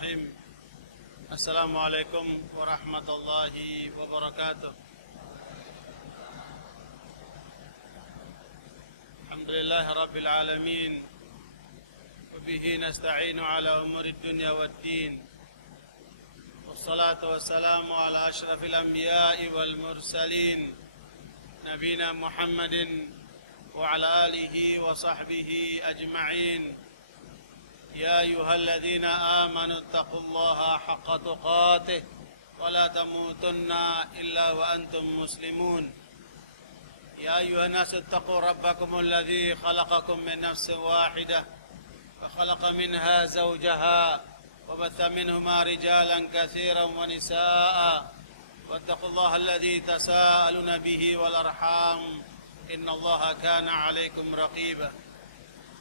Bismillahirrahmanirrahim. Assalamualaikum warahmatullahi wabarakatuh. Alhamdulillahi rabbil alamin. Wabihi nasta'inu ala umuri dunya waddin. Wassalatu wassalamu ala ashrafil anbiya'i wal mursalin, Nabina Muhammadin wa ala alihi wa sahbihi ajma'in. يا أيها الذين آمنوا اتقوا الله حق تقاته ولا تموتن إلا وأنتم مسلمون. يا أيها الناس اتقوا ربكم الذي خلقكم من نفس واحدة وخلق منها زوجها وبث منهما رجالا كثيرا ونساء واتقوا الله الذي تساءلون به والأرحام إن الله كان عليكم رقيبا.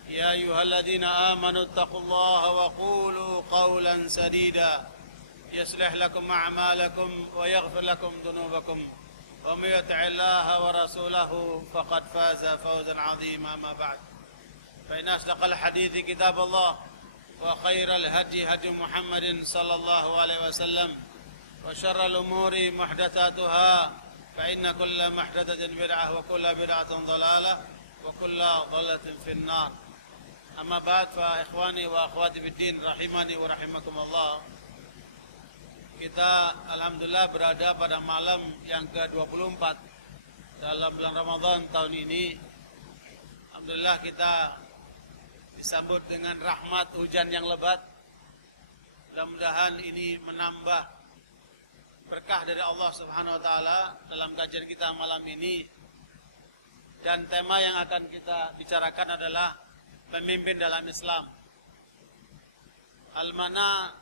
يا أيها الذين آمنوا اتقوا الله وقولوا قولا سديدا يصلح لكم أعمالكم ويغفر لكم ذنوبكم ومن يطع الله ورسوله فقد فاز فوزا عظيما. ما بعد، فإن أصدق الحديث كتاب الله وخير الهدي هدي محمد صلى الله عليه وسلم وشر الأمور محدثاتها فإن كل محدثة بدعة وكل بدعة ضلالة وكل ضلالة في النار. Amma ba'd, fa ikhwani wa akhwati fiddin rahimani wa rahimakumullah. Kita alhamdulillah berada pada malam yang ke-24 dalam bulan Ramadan tahun ini. Alhamdulillah kita disambut dengan rahmat hujan yang lebat. Mudah-mudahan ini menambah berkah dari Allah Subhanahu wa taala dalam kajian kita malam ini. Dan tema yang akan kita bicarakan adalah pemimpin dalam Islam. Almana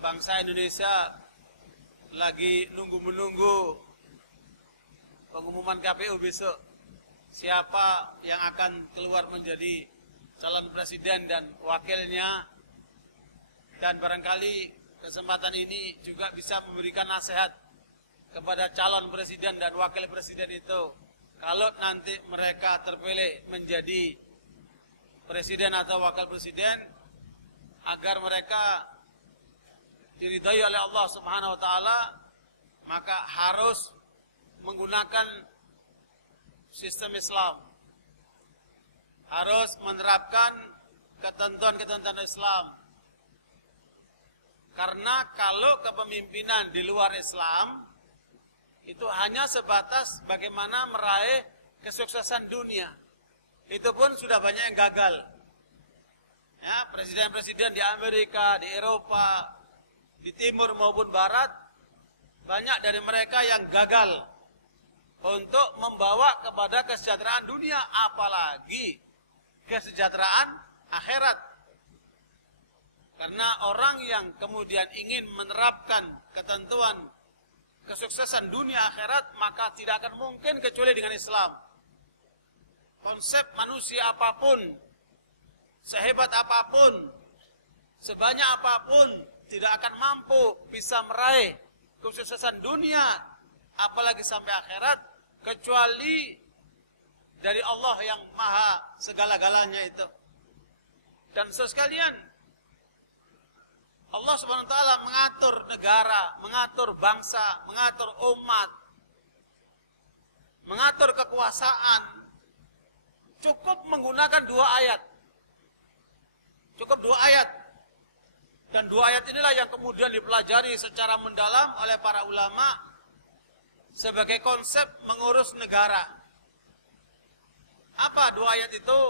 bangsa Indonesia lagi menunggu pengumuman KPU besok. Siapa yang akan keluar menjadi calon presiden dan wakilnya. Dan barangkali kesempatan ini juga bisa memberikan nasihat kepada calon presiden dan wakil presiden itu. Kalau nanti mereka terpilih menjadi presiden atau wakil presiden, agar mereka diridhai oleh Allah Subhanahu wa taala, maka harus menggunakan sistem Islam. Harus menerapkan ketentuan-ketentuan Islam. Karena kalau kepemimpinan di luar Islam itu hanya sebatas bagaimana meraih kesuksesan dunia. Itu pun sudah banyak yang gagal. Ya, presiden-presiden di Amerika, di Eropa, di timur maupun barat, banyak dari mereka yang gagal untuk membawa kepada kesejahteraan dunia, apalagi kesejahteraan akhirat. Karena orang yang kemudian ingin menerapkan ketentuan kesuksesan dunia akhirat, maka tidak akan mungkin kecuali dengan Islam. Konsep manusia apapun, sehebat apapun, sebanyak apapun, tidak akan mampu bisa meraih kesuksesan dunia, apalagi sampai akhirat, kecuali dari Allah yang maha segala-galanya itu. Dan sekalian, Allah Subhanahu wa taala mengatur negara, mengatur bangsa, mengatur umat, mengatur kekuasaan. Cukup menggunakan 2 ayat. Cukup 2 ayat. Dan 2 ayat inilah yang kemudian dipelajari secara mendalam oleh para ulama sebagai konsep mengurus negara. Apa 2 ayat itu?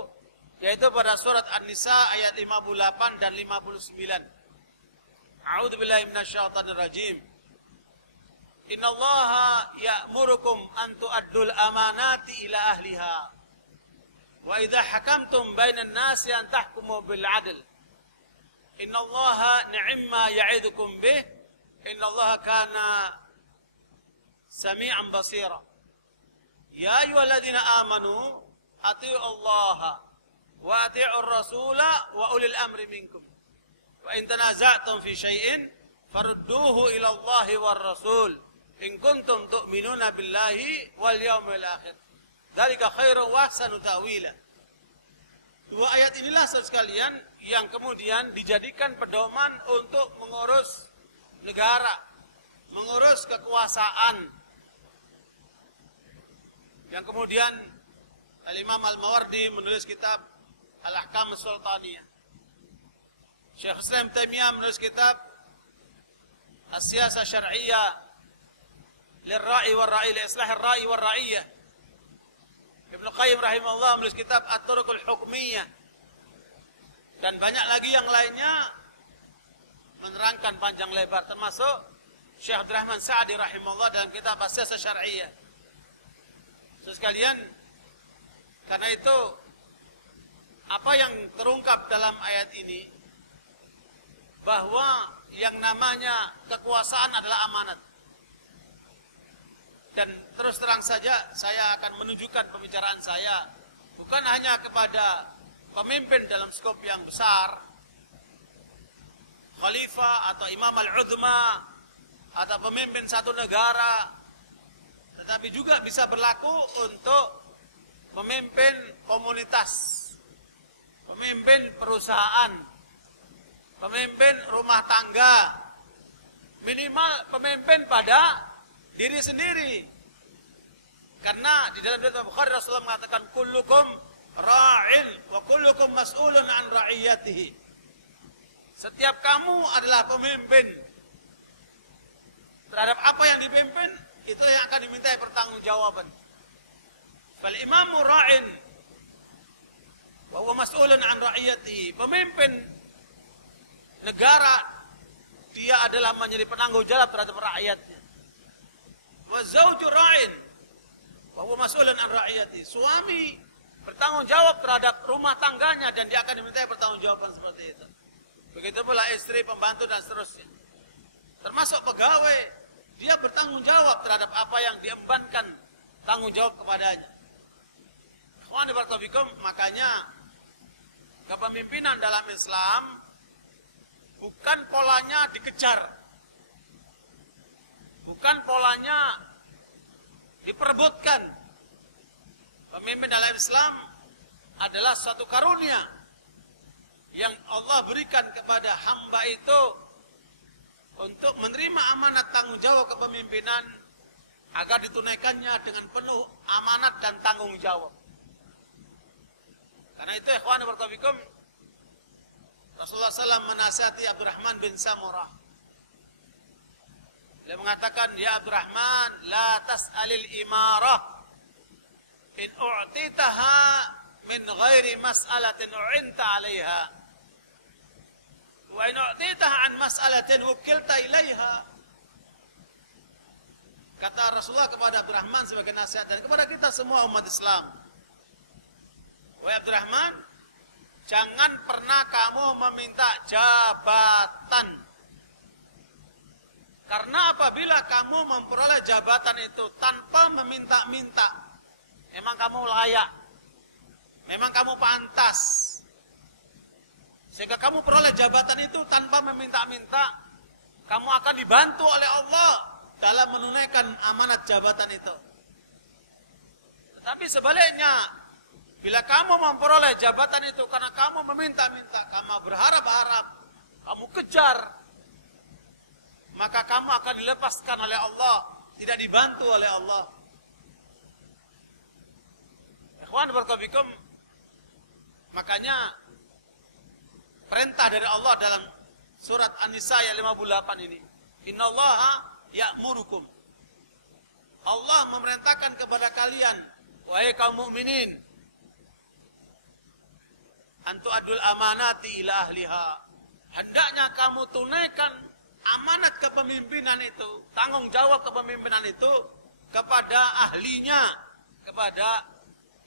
Yaitu pada surat An-Nisa ayat 58 dan 59. A'udzu billahi minasyaitonir rajim. Innallaha ya'murukum an tu'addul amanati ila ahliha. Wa idza hakamtum bainan nasi an tahkumu bil 'adl. Innallaha ni'ma ya'idukum bih. Innallaha kana sami'an basira. Ya ayyuhalladzina amanu athi'u Allaha wa athi'ur rasula wa ulil amri minkum. Wa in tanaza'tum fi syai'in farudduhu ila Allahi war Rasul in kuntum tu'minuna billahi wal yawmil akhir. Dzalika khairu wa ahsanu ta'wila. 2 ayat inilah sekalian yang kemudian dijadikan pedoman untuk mengurus negara, mengurus kekuasaan. Yang kemudian Al-Imam Al-Mawardi menulis kitab Al-Ahkam As-Sultaniyah. Syekh Islam Taimiyah menulis kitab As-Siyasah Syar'iyyah Lil-Ra'i wal-Ra'i Li-Islah Ar-Ra'i wal-Ra'iyyah. Ibnu Qayyim rahimahullah menulis kitab At-Turuqul Hukmiyah. Dan banyak lagi yang lainnya menerangkan panjang lebar, termasuk Syekh Abdurrahman Sa'di rahimahullah dalam kitab As-Siyasah Syar'iyyah. Sekalian, karena itu apa yang terungkap dalam ayat ini, bahwa yang namanya kekuasaan adalah amanat. Dan terus terang saja saya akan menunjukkan pembicaraan saya bukan hanya kepada pemimpin dalam skop yang besar, khalifah atau imam al-udhma atau pemimpin satu negara, tetapi juga bisa berlaku untuk pemimpin komunitas, pemimpin perusahaan, pemimpin rumah tangga, minimal pemimpin pada diri sendiri. Karena di dalam hadits Bukhari Rasulullah mengatakan kullukum ra'in wa kullukum mas'ulun an ra'iyatihi. Setiap kamu adalah pemimpin. Terhadap apa yang dipimpin, itu yang akan dimintai pertanggungjawaban. Fal imamu ra'in wa huwa mas'ulun an ra'iyatihi. Pemimpin negara, dia adalah menjadi penanggung jawab terhadap rakyatnya. Wa zawju ra'in wa huwa mas'ulun an ra'iyatihi. Suami bertanggung jawab terhadap rumah tangganya dan dia akan dimintai pertanggungjawaban seperti itu. Begitu pula istri, pembantu dan seterusnya. Termasuk pegawai, dia bertanggung jawab terhadap apa yang diembankan tanggung jawab kepadanya. Ikhwani barakallahu fikum, makanya kepemimpinan dalam Islam bukan polanya dikejar, bukan polanya diperebutkan. Pemimpin dalam Islam adalah suatu karunia yang Allah berikan kepada hamba itu untuk menerima amanat tanggung jawab kepemimpinan agar ditunaikannya dengan penuh amanat dan tanggung jawab. Karena itu ikhwan barakallahu fikum, Rasulullah SAW menasihati Abdurrahman bin Samurah. Dia mengatakan, ya Abdurrahman, la tas'alil imarah in u'titaha min ghairi mas'alatin u'inta 'alaiha wa in u'titaha an mas'alatin ukilta ilaiha. Kata Rasulullah kepada Abdurrahman sebagai nasihat dan kepada kita semua umat Islam, wahai Abdurrahman, jangan pernah kamu meminta jabatan. Karena apabila kamu memperoleh jabatan itu tanpa meminta-minta, memang kamu layak, memang kamu pantas, sehingga kamu peroleh jabatan itu tanpa meminta-minta, kamu akan dibantu oleh Allah dalam menunaikan amanat jabatan itu. Tetapi sebaliknya, bila kamu memperoleh jabatan itu karena kamu meminta-minta, kamu berharap-harap, kamu kejar, maka kamu akan dilepaskan oleh Allah, tidak dibantu oleh Allah. Ikhwan barakallahu fikum, makanya perintah dari Allah dalam surat An-Nisa ayat 58 ini, innallaha ya'murukum. Allah memerintahkan kepada kalian, wahai kaum mukminin, antu adul amanati ila ahliha. Hendaknya kamu tunaikan amanat kepemimpinan itu, tanggung jawab kepemimpinan itu kepada ahlinya, kepada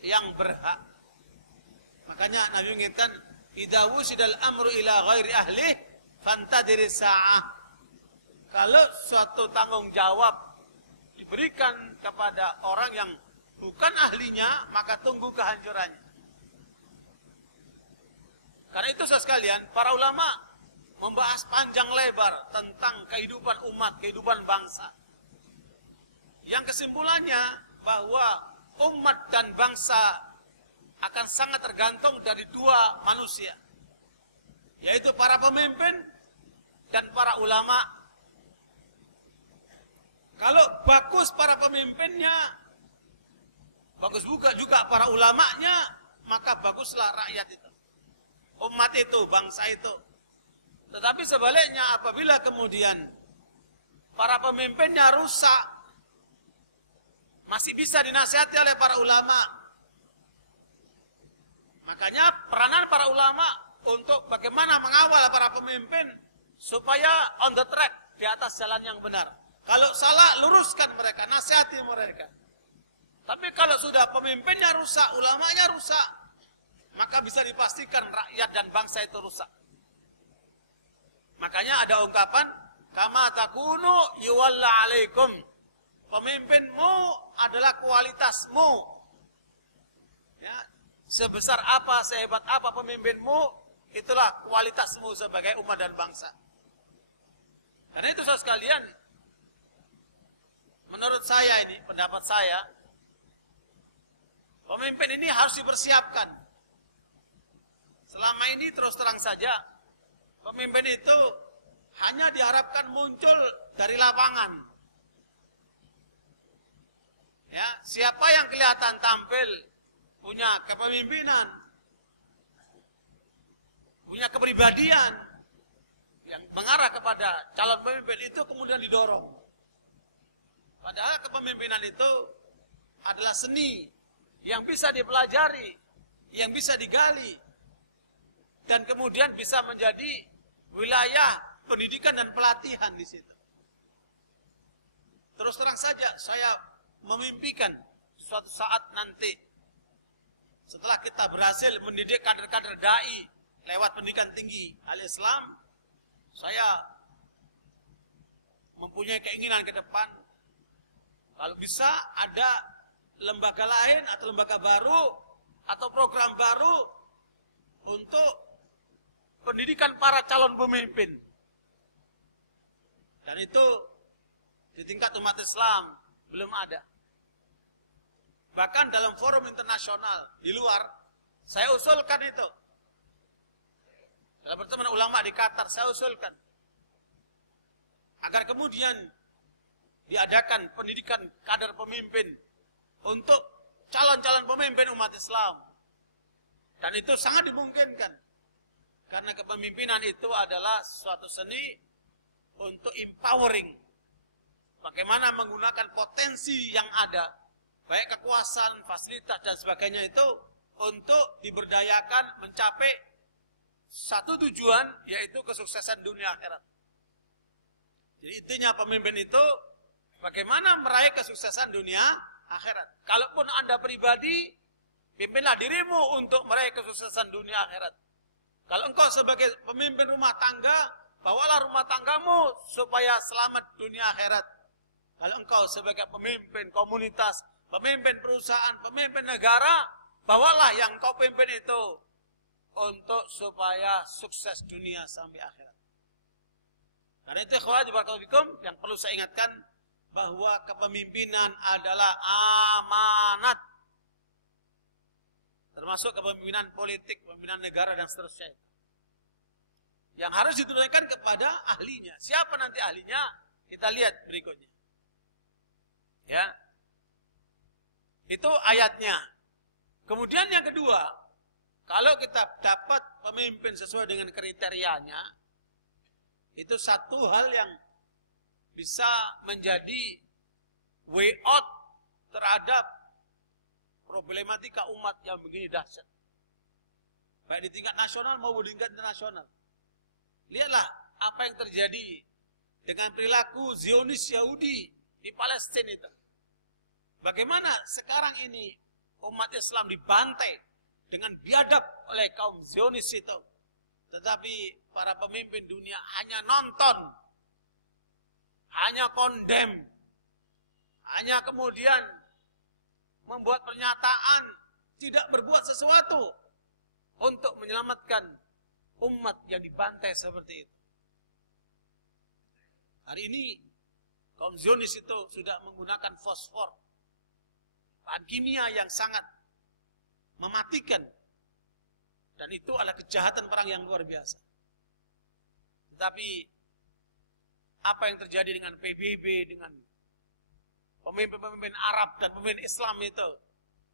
yang berhak. Makanya Nabi mengingatkan, idza wusidal amru ila ghairi ahli fantadiri sa'ah. Kalau suatu tanggung jawab diberikan kepada orang yang bukan ahlinya, maka tunggu kehancurannya. Karena itu saudara sekalian, para ulama membahas panjang lebar tentang kehidupan umat, kehidupan bangsa. Yang kesimpulannya bahwa umat dan bangsa akan sangat tergantung dari dua manusia. yaitu para pemimpin dan para ulama. Kalau bagus para pemimpinnya, bagus juga para ulamanya, maka baguslah rakyat itu, umat itu, bangsa itu. Tetapi sebaliknya, apabila kemudian para pemimpinnya rusak, masih bisa dinasihati oleh para ulama. Makanya peranan para ulama untuk bagaimana mengawal para pemimpin supaya on the track, di atas jalan yang benar. Kalau salah, luruskan mereka, nasihati mereka. Tapi kalau sudah pemimpinnya rusak, ulamanya rusak, maka bisa dipastikan rakyat dan bangsa itu rusak. Makanya ada ungkapan, kama takunu yuwalla alaikum. Pemimpinmu adalah kualitasmu. Ya, sebesar apa, sehebat apa pemimpinmu, itulah kualitasmu sebagai umat dan bangsa. Karena itu saudara sekalian, menurut saya ini, pendapat saya, pemimpin ini harus dipersiapkan. Selama ini terus terang saja, pemimpin itu hanya diharapkan muncul dari lapangan. Ya, siapa yang kelihatan tampil, punya kepemimpinan, punya kepribadian yang mengarah kepada calon pemimpin, itu kemudian didorong. Padahal kepemimpinan itu adalah seni yang bisa dipelajari, yang bisa digali, dan kemudian bisa menjadi wilayah pendidikan dan pelatihan di situ. Terus terang saja, saya memimpikan suatu saat nanti, setelah kita berhasil mendidik kader-kader dai lewat pendidikan tinggi al-Islam, saya mempunyai keinginan ke depan, kalau bisa ada lembaga lain atau lembaga baru atau program baru untuk pendidikan para calon pemimpin. Dan itu di tingkat umat Islam belum ada. Bahkan dalam forum internasional di luar, saya usulkan itu. Dalam pertemuan ulama di Qatar, saya usulkan agar kemudian diadakan pendidikan kader pemimpin untuk calon-calon pemimpin umat Islam. Dan itu sangat dimungkinkan. Karena kepemimpinan itu adalah suatu seni untuk empowering. Bagaimana menggunakan potensi yang ada, baik kekuasaan, fasilitas, dan sebagainya itu untuk diberdayakan mencapai satu tujuan, yaitu kesuksesan dunia akhirat. Jadi intinya pemimpin itu bagaimana meraih kesuksesan dunia akhirat. Kalaupun Anda pribadi, pimpinlah dirimu untuk meraih kesuksesan dunia akhirat. Kalau engkau sebagai pemimpin rumah tangga, bawalah rumah tanggamu supaya selamat dunia akhirat. Kalau engkau sebagai pemimpin komunitas, pemimpin perusahaan, pemimpin negara, bawalah yang kau pimpin itu untuk supaya sukses dunia sampai akhirat. Karena itu ikhwan barakallahu yang perlu saya ingatkan, bahwa kepemimpinan adalah amanat. Termasuk kepemimpinan politik, kepemimpinan negara dan seterusnya. Yang harus ditunaikan kepada ahlinya. Siapa nanti ahlinya? Kita lihat berikutnya. Ya. Itu ayatnya. Kemudian yang kedua, kalau kita dapat pemimpin sesuai dengan kriterianya, itu satu hal yang bisa menjadi way out terhadap problematika umat yang begini dahsyat. Baik di tingkat nasional maupun di tingkat internasional. Lihatlah apa yang terjadi dengan perilaku Zionis Yahudi di Palestina itu. Bagaimana sekarang ini umat Islam dibantai dengan biadab oleh kaum Zionis itu. Tetapi para pemimpin dunia hanya nonton, hanya kondem, hanya kemudian membuat pernyataan, tidak berbuat sesuatu untuk menyelamatkan umat yang dibantai seperti itu. Hari ini kaum Zionis itu sudah menggunakan fosfor, bahan kimia yang sangat mematikan, dan itu adalah kejahatan perang yang luar biasa. Tetapi apa yang terjadi dengan PBB, dengan pemimpin-pemimpin Arab dan pemimpin Islam itu,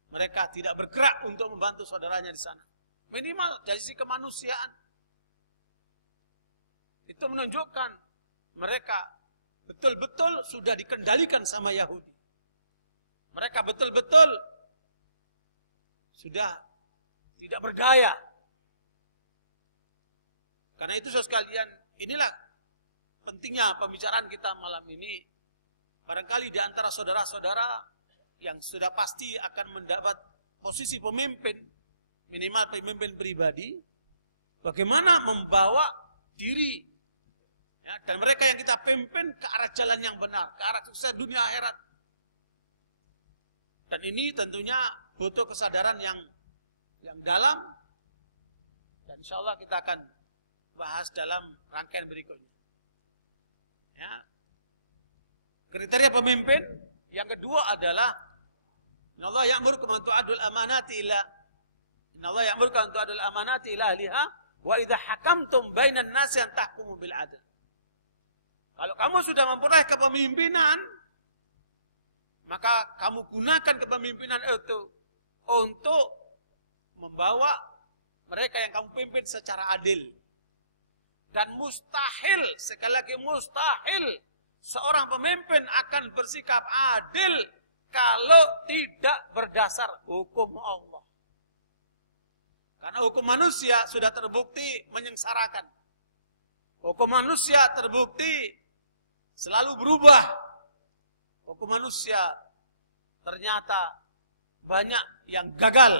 mereka tidak bergerak untuk membantu saudaranya di sana. Minimal dari sisi kemanusiaan. Itu menunjukkan mereka betul-betul sudah dikendalikan sama Yahudi. Mereka betul-betul sudah tidak berdaya. Karena itu saudara sekalian, inilah pentingnya pembicaraan kita malam ini. Barangkali di antara saudara-saudara yang sudah pasti akan mendapat posisi pemimpin, minimal pemimpin pribadi, bagaimana membawa diri ya, dan mereka yang kita pimpin ke arah jalan yang benar, ke arah sukses dunia akhirat. Dan ini tentunya butuh kesadaran yang dalam, dan insya Allah kita akan bahas dalam rangkaian berikutnya. Ya. Kriteria pemimpin yang kedua adalah Innallaha ya'murukum an tu'addul amanati ila ahliha wa idza hakamtum bainan nasi an tahkumu bil 'adl. Kalau kamu sudah memperoleh kepemimpinan, maka kamu gunakan kepemimpinan itu untuk membawa mereka yang kamu pimpin secara adil. Dan mustahil, sekali lagi mustahil, seorang pemimpin akan bersikap adil kalau tidak berdasar hukum Allah. Karena hukum manusia sudah terbukti menyengsarakan. Hukum manusia terbukti selalu berubah. Hukum manusia ternyata banyak yang gagal.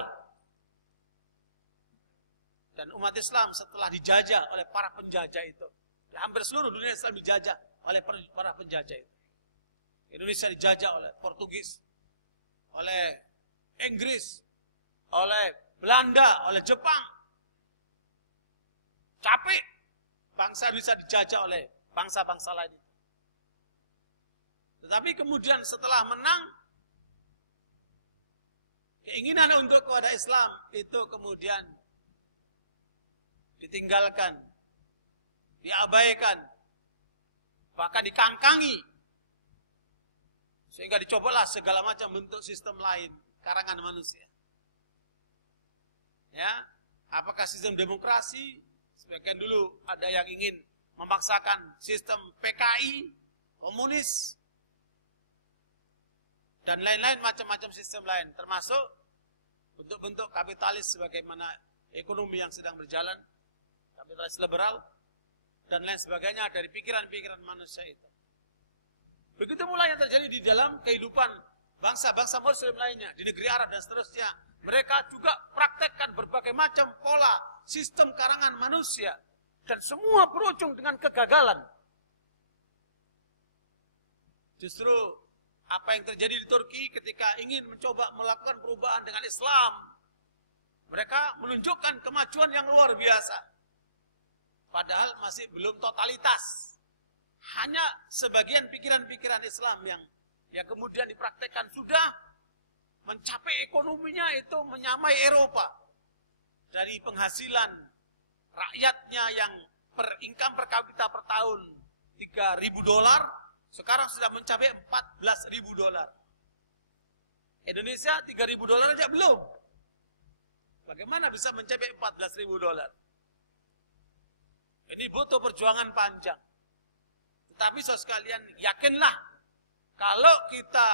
Dan umat Islam setelah dijajah oleh para penjajah itu, hampir seluruh dunia Islam dijajah oleh para penjajah itu. Indonesia dijajah oleh Portugis, oleh Inggris, oleh Belanda, oleh Jepang. Capek bangsa Indonesia dijajah oleh bangsa-bangsa lain. Tetapi kemudian setelah menang, keinginan untuk kepada Islam itu kemudian ditinggalkan, diabaikan, bahkan dikangkangi. Sehingga dicobalah segala macam bentuk sistem lain, karangan manusia. Ya, apakah sistem demokrasi? Sebagian dulu ada yang ingin memaksakan sistem PKI, komunis, dan lain-lain macam-macam sistem lain, termasuk bentuk-bentuk kapitalis sebagaimana ekonomi yang sedang berjalan, kapitalis liberal, dan lain sebagainya dari pikiran-pikiran manusia itu. Begitu mulai yang terjadi di dalam kehidupan bangsa-bangsa muslim lainnya, di negeri Arab dan seterusnya. Mereka juga praktekkan berbagai macam pola sistem karangan manusia. Dan semua berujung dengan kegagalan. Justru apa yang terjadi di Turki ketika ingin mencoba melakukan perubahan dengan Islam, mereka menunjukkan kemajuan yang luar biasa. Padahal masih belum totalitas. Hanya sebagian pikiran-pikiran Islam yang kemudian dipraktekkan sudah mencapai ekonominya itu menyamai Eropa. Dari penghasilan rakyatnya yang income per kapita per tahun $3.000, sekarang sudah mencapai $14.000. Indonesia $3.000 aja belum. Bagaimana bisa mencapai $14.000? Ini butuh perjuangan panjang. Tetapi saudara sekalian, yakinlah kalau kita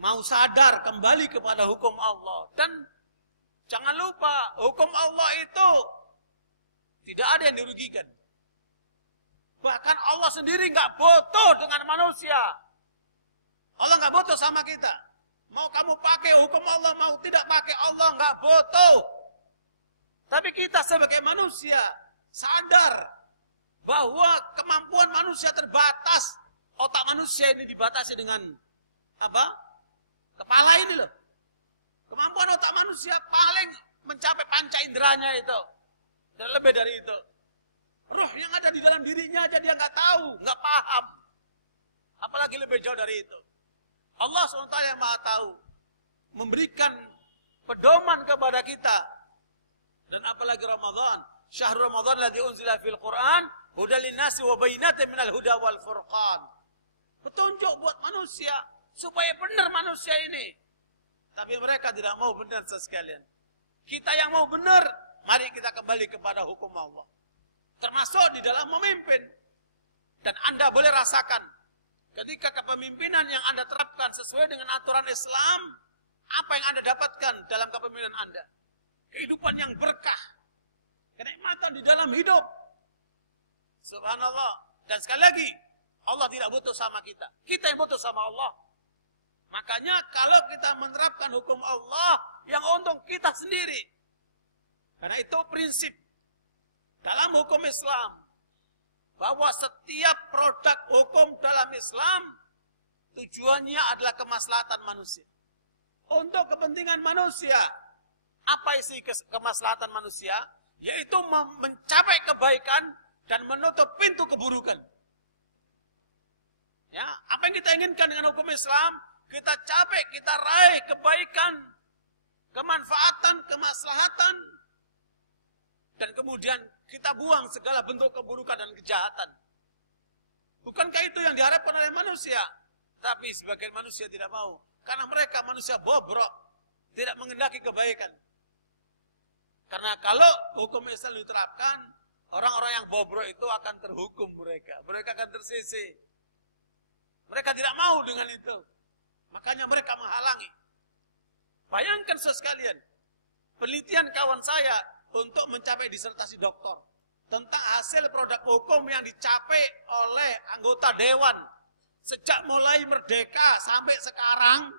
mau sadar kembali kepada hukum Allah. Dan jangan lupa, hukum Allah itu tidak ada yang dirugikan. Bahkan Allah sendiri nggak butuh dengan manusia. Allah nggak butuh sama kita. Mau kamu pakai hukum Allah, mau tidak pakai Allah nggak butuh. Tapi kita sebagai manusia sadar bahwa kemampuan manusia terbatas. Otak manusia ini dibatasi dengan apa? Kepala ini loh. Kemampuan otak manusia paling mencapai panca inderanya itu. Dan lebih dari itu. Ruh yang ada di dalam dirinya aja dia nggak tahu, nggak paham. Apalagi lebih jauh dari itu. Allah SWT yang Maha tahu memberikan pedoman kepada kita. Dan apalagi Ramadan, Syahrul Ramadan alladzi unzila fil Qur'an hudal linnasi wa bayyinatin minal huda wal furqan. Petunjuk buat manusia supaya benar manusia ini. Tapi mereka tidak mau benar sekalian. Kita yang mau benar, mari kita kembali kepada hukum Allah. Termasuk di dalam memimpin. Dan Anda boleh rasakan ketika kepemimpinan yang Anda terapkan sesuai dengan aturan Islam, apa yang Anda dapatkan dalam kepemimpinan Anda? Kehidupan yang berkah, kenikmatan di dalam hidup. Subhanallah. Dan sekali lagi, Allah tidak butuh sama kita. Kita yang butuh sama Allah. Makanya kalau kita menerapkan hukum Allah, yang untung kita sendiri. Karena itu prinsip dalam hukum Islam. Bahwa setiap produk hukum dalam Islam, tujuannya adalah kemaslahatan manusia. Untuk kepentingan manusia. Apa isi kemaslahatan manusia? Yaitu mencapai kebaikan dan menutup pintu keburukan. Ya, apa yang kita inginkan dengan hukum Islam? Kita capai, kita raih kebaikan, kemanfaatan, kemaslahatan, dan kemudian kita buang segala bentuk keburukan dan kejahatan. Bukankah itu yang diharapkan oleh manusia? Tapi sebagian manusia tidak mau. Karena mereka manusia bobrok, tidak mengendaki kebaikan. Karena kalau hukum Islam diterapkan, orang-orang yang bobrok itu akan terhukum mereka. Mereka akan tersisih. Mereka tidak mau dengan itu. Makanya mereka menghalangi. Bayangkan sekalian, penelitian kawan saya untuk mencapai disertasi doktor tentang hasil produk hukum yang dicapai oleh anggota dewan sejak mulai merdeka sampai sekarang.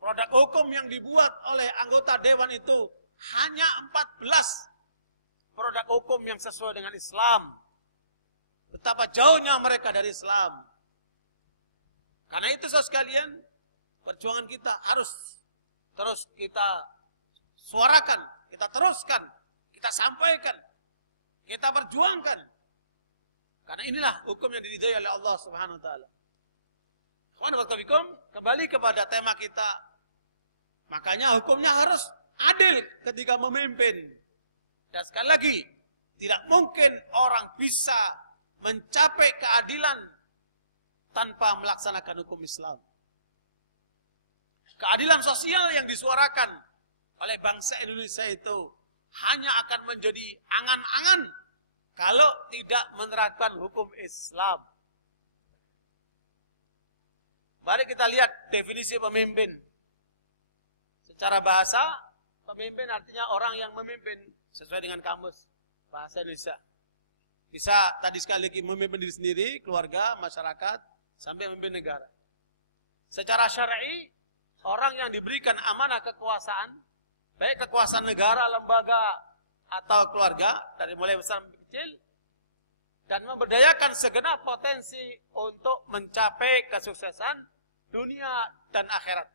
Produk hukum yang dibuat oleh anggota dewan itu hanya 14 produk hukum yang sesuai dengan Islam. Betapa jauhnya mereka dari Islam. Karena itu sekalian, perjuangan kita harus terus kita suarakan, kita teruskan, kita sampaikan, kita perjuangkan. Karena inilah hukum yang diridhai oleh Allah Subhanahu wa taala. Kembali kepada tema kita. Makanya hukumnya harus adil ketika memimpin. Dan sekali lagi, tidak mungkin orang bisa mencapai keadilan tanpa melaksanakan hukum Islam. Keadilan sosial yang disuarakan oleh bangsa Indonesia itu hanya akan menjadi angan-angan kalau tidak menerapkan hukum Islam. Mari kita lihat definisi pemimpin. Secara bahasa, pemimpin artinya orang yang memimpin sesuai dengan kamus bahasa Indonesia. Bisa tadi sekali lagi memimpin diri sendiri, keluarga, masyarakat, sampai memimpin negara. Secara syar'i, orang yang diberikan amanah kekuasaan, baik kekuasaan negara, lembaga, atau keluarga, dari mulai besar sampai kecil, dan memberdayakan segenap potensi untuk mencapai kesuksesan dunia dan akhirat.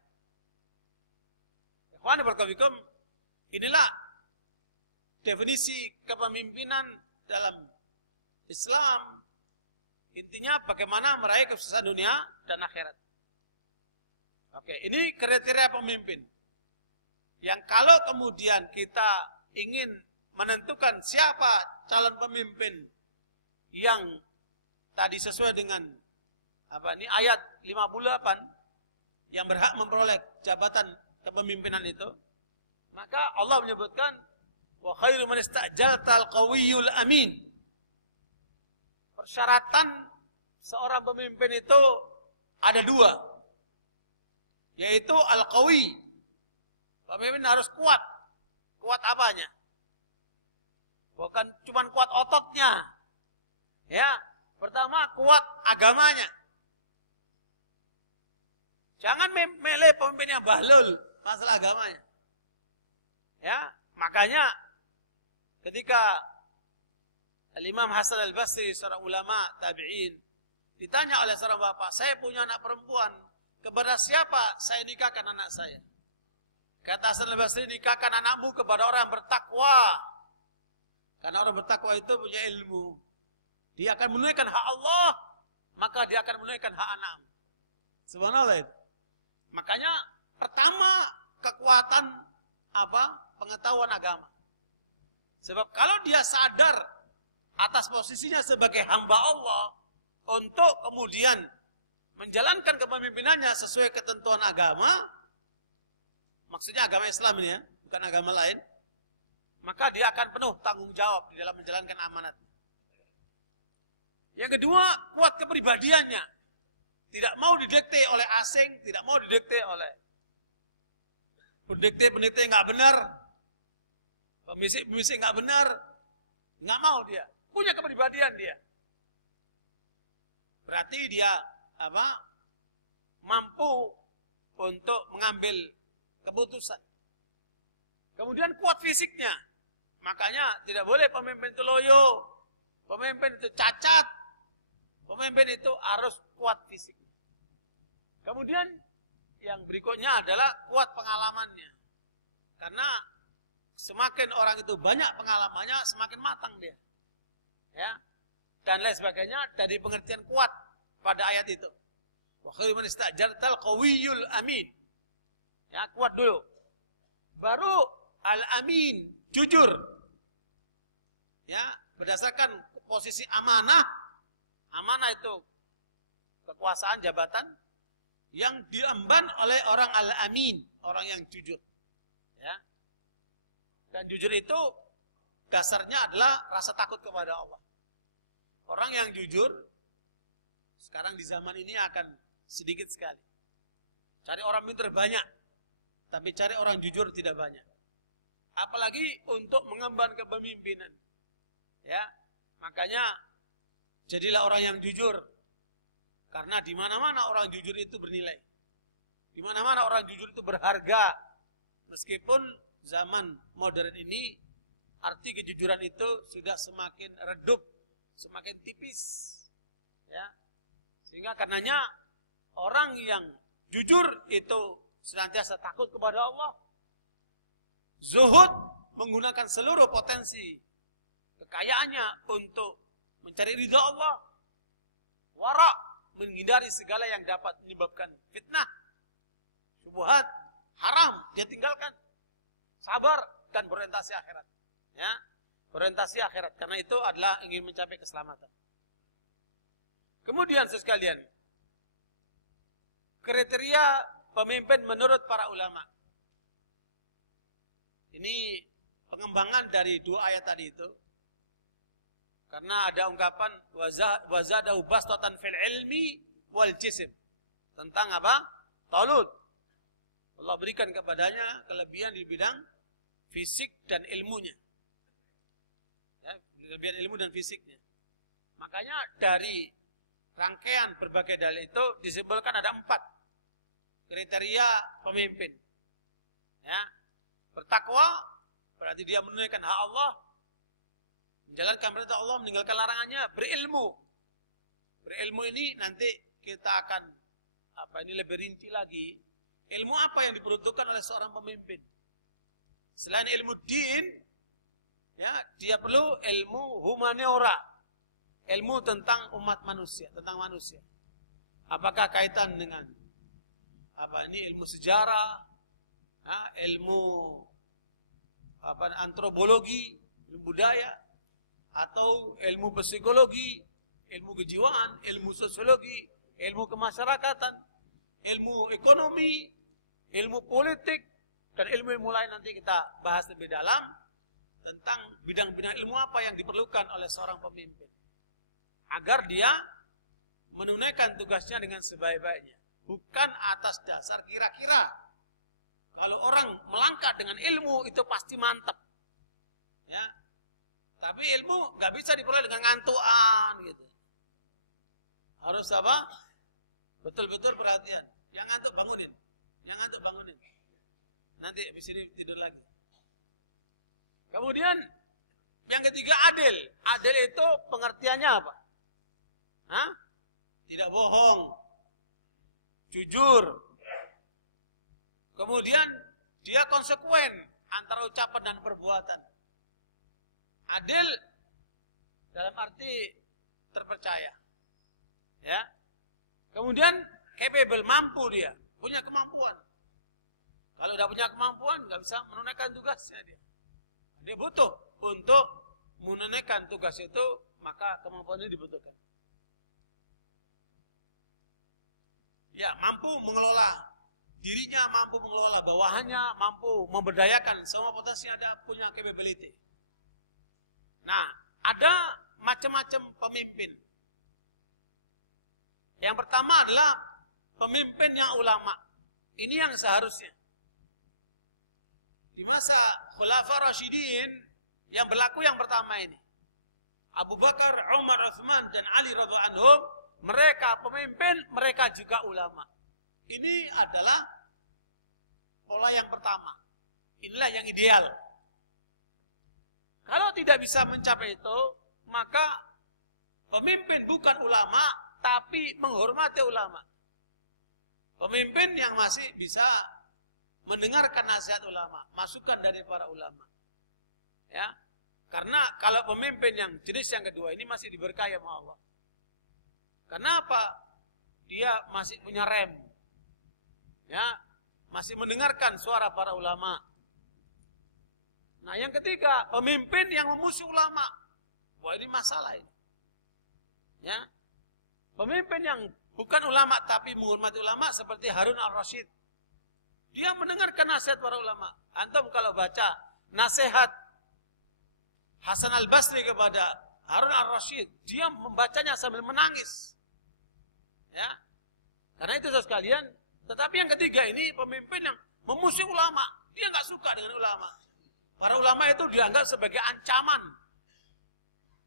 Inilah definisi kepemimpinan dalam Islam. Intinya bagaimana meraih kesuksesan dunia dan akhirat. Oke, ini kriteria pemimpin. Yang kalau kemudian kita ingin menentukan siapa calon pemimpin yang tadi sesuai dengan ayat 58 yang berhak memperoleh jabatan kepemimpinan itu, maka Allah menyebutkan wa khairu man istajaltal qawiyul amin. Persyaratan seorang pemimpin itu ada dua, yaitu al-qawi. Pemimpin harus kuat. Kuat apanya? Bukan cuma kuat ototnya. Ya, pertama kuat agamanya. Jangan milih pemimpin yang bahlul masalah agamanya. Ya, makanya ketika Al-Imam Hasan Al-Basri, seorang ulama tabi'in, ditanya oleh seorang bapak, saya punya anak perempuan, kepada siapa saya nikahkan anak saya? Kata Hasan Al-Basri, nikahkan anakmu kepada orang yang bertakwa. Karena orang bertakwa itu punya ilmu. Dia akan menunaikan hak Allah, maka dia akan menunaikan hak anak. Subhanallah itu. Makanya pertama kekuatan pengetahuan agama. Sebab kalau dia sadar atas posisinya sebagai hamba Allah untuk kemudian menjalankan kepemimpinannya sesuai ketentuan agama, maksudnya agama Islam ini ya, bukan agama lain, maka dia akan penuh tanggung jawab di dalam menjalankan amanat. Yang kedua, kuat kepribadiannya. Tidak mau didikte oleh asing, tidak mau didikte oleh pendikte yang nggak benar, pemisik nggak benar, nggak mau dia. Punya kepribadian dia. Berarti dia mampu untuk mengambil keputusan. Kemudian kuat fisiknya. Makanya tidak boleh pemimpin itu loyo, pemimpin itu cacat, pemimpin itu harus kuat fisiknya. Kemudian yang berikutnya adalah kuat pengalamannya. Karena semakin orang itu banyak pengalamannya, semakin matang dia. Ya. Dan lain sebagainya dari pengertian kuat pada ayat itu. Wa khairu man istajartal qawiyul amin. Ya, kuat dulu. Baru al-amin, jujur. Ya, berdasarkan posisi amanah. Amanah itu kekuasaan jabatan yang diemban oleh orang al-amin, orang yang jujur. Ya. Dan jujur itu dasarnya adalah rasa takut kepada Allah. Orang yang jujur sekarang di zaman ini akan sedikit sekali. Cari orang pintar banyak, tapi cari orang jujur tidak banyak. Apalagi untuk mengemban kepemimpinan. Ya, makanya jadilah orang yang jujur. Karena di mana-mana orang jujur itu bernilai. Di mana-mana orang jujur itu berharga. Meskipun zaman modern ini arti kejujuran itu sudah semakin redup, semakin tipis. Ya. Sehingga karenanya orang yang jujur itu senantiasa takut kepada Allah. Zuhud menggunakan seluruh potensi kekayaannya untuk mencari ridha Allah. Wara menghindari segala yang dapat menyebabkan fitnah, syubhat, haram dia tinggalkan. Sabar dan berorientasi akhirat. Ya, orientasi akhirat karena itu adalah ingin mencapai keselamatan. Kemudian sekalian, kriteria pemimpin menurut para ulama. Ini pengembangan dari dua ayat tadi itu. Karena ada ungkapan wazadahu bastatan fil ilmi wal jism. Tentang apa? Talut. Allah berikan kepadanya kelebihan di bidang fisik dan ilmunya. Ya, kelebihan ilmu dan fisiknya. Makanya dari rangkaian berbagai dalil itu disebutkan ada 4 kriteria pemimpin. Ya, bertakwa berarti dia menunaikan hak Allah, menjalankan perintah Allah, meninggalkan larangannya. Berilmu ini nanti kita akan lebih rinci lagi. Ilmu apa yang diperuntukkan oleh seorang pemimpin? Selain ilmu din, ya, dia perlu ilmu humaniora, ilmu tentang umat manusia, tentang manusia. Apakah kaitan dengan ilmu sejarah, ya, ilmu antropologi, ilmu budaya, atau ilmu psikologi, ilmu kejiwaan, ilmu sosiologi, ilmu kemasyarakatan, ilmu ekonomi, ilmu politik, dan ilmu-ilmu lain nanti kita bahas lebih dalam tentang bidang-bidang ilmu apa yang diperlukan oleh seorang pemimpin agar dia menunaikan tugasnya dengan sebaik-baiknya, bukan atas dasar kira-kira. Kalau orang melangkah dengan ilmu itu pasti mantap, ya. Tapi ilmu nggak bisa diperoleh dengan ngantuan gitu. Harus apa? Betul-betul perhatian. Yang ngantuk bangunin, yang ngantuk bangunin. Nanti habis ini tidur lagi. Kemudian yang ketiga adil. Adil itu pengertiannya apa? Hah? Tidak bohong, jujur. Kemudian dia konsekuen antara ucapan dan perbuatan. Adil dalam arti terpercaya. Ya. Kemudian capable, mampu dia, punya kemampuan. Kalau udah punya kemampuan, nggak bisa menunaikan tugasnya dia. Dia butuh untuk menunaikan tugas itu, maka kemampuan ini dibutuhkan. Ya, mampu mengelola dirinya, mampu mengelola bawahannya, mampu memberdayakan semua potensi ada, punya capability. Nah, ada macam-macam pemimpin. Yang pertama adalah pemimpin yang ulama. Ini yang seharusnya. Di masa Khulafa Rasyidin yang berlaku yang pertama ini. Abu Bakar, Umar, Utsman dan Ali radhiyallahu anhum, mereka pemimpin, mereka juga ulama. Ini adalah pola yang pertama. Inilah yang ideal. Kalau tidak bisa mencapai itu, maka pemimpin bukan ulama, tapi menghormati ulama. Pemimpin yang masih bisa mendengarkan nasihat ulama, masukan dari para ulama. Ya, karena kalau pemimpin yang jenis yang kedua ini masih diberkahi sama Allah. Kenapa? Dia masih punya rem. Ya, masih mendengarkan suara para ulama. Nah, yang ketiga, pemimpin yang memusuhi ulama. Wah, ini masalah ini. Ya. Pemimpin yang bukan ulama tapi menghormati ulama seperti Harun al-Rasyid. Dia mendengarkan nasihat para ulama. Antum kalau baca nasihat Hasan al-Basri kepada Harun al-Rasyid, dia membacanya sambil menangis. Ya. Karena itu sekalian, tetapi yang ketiga ini pemimpin yang memusuhi ulama. Dia nggak suka dengan ulama. Para ulama itu dianggap sebagai ancaman.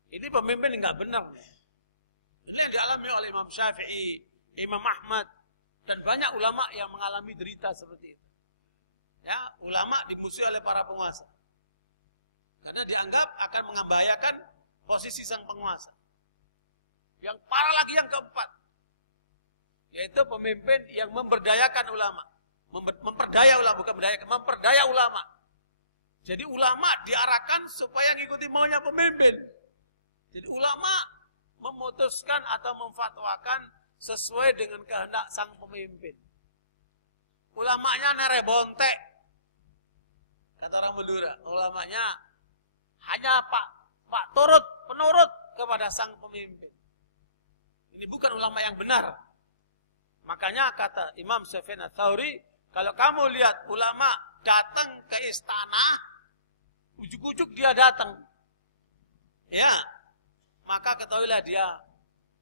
Ini pemimpin yang nggak benar. Ini yang dialami oleh Imam Syafi'i, Imam Ahmad, dan banyak ulama yang mengalami derita seperti itu. Ya, ulama dimusuhi oleh para penguasa. Karena dianggap akan membahayakan posisi sang penguasa. Yang parah lagi yang keempat, yaitu pemimpin yang memberdayakan ulama. Memperdaya ulama, bukan berdayakan, memperdaya ulama. Jadi ulama diarahkan supaya ngikuti maunya pemimpin. Jadi ulama memutuskan atau memfatwakan sesuai dengan kehendak sang pemimpin. Ulamanya nere bontek, kata orang Madura. Ulamanya hanya pak turut, penurut kepada sang pemimpin. Ini bukan ulama yang benar. Makanya kata Imam Sufyan Ats-Tsauri, kalau kamu lihat ulama datang ke istana, ujuk-ujuk dia datang, ya, maka ketahuilah dia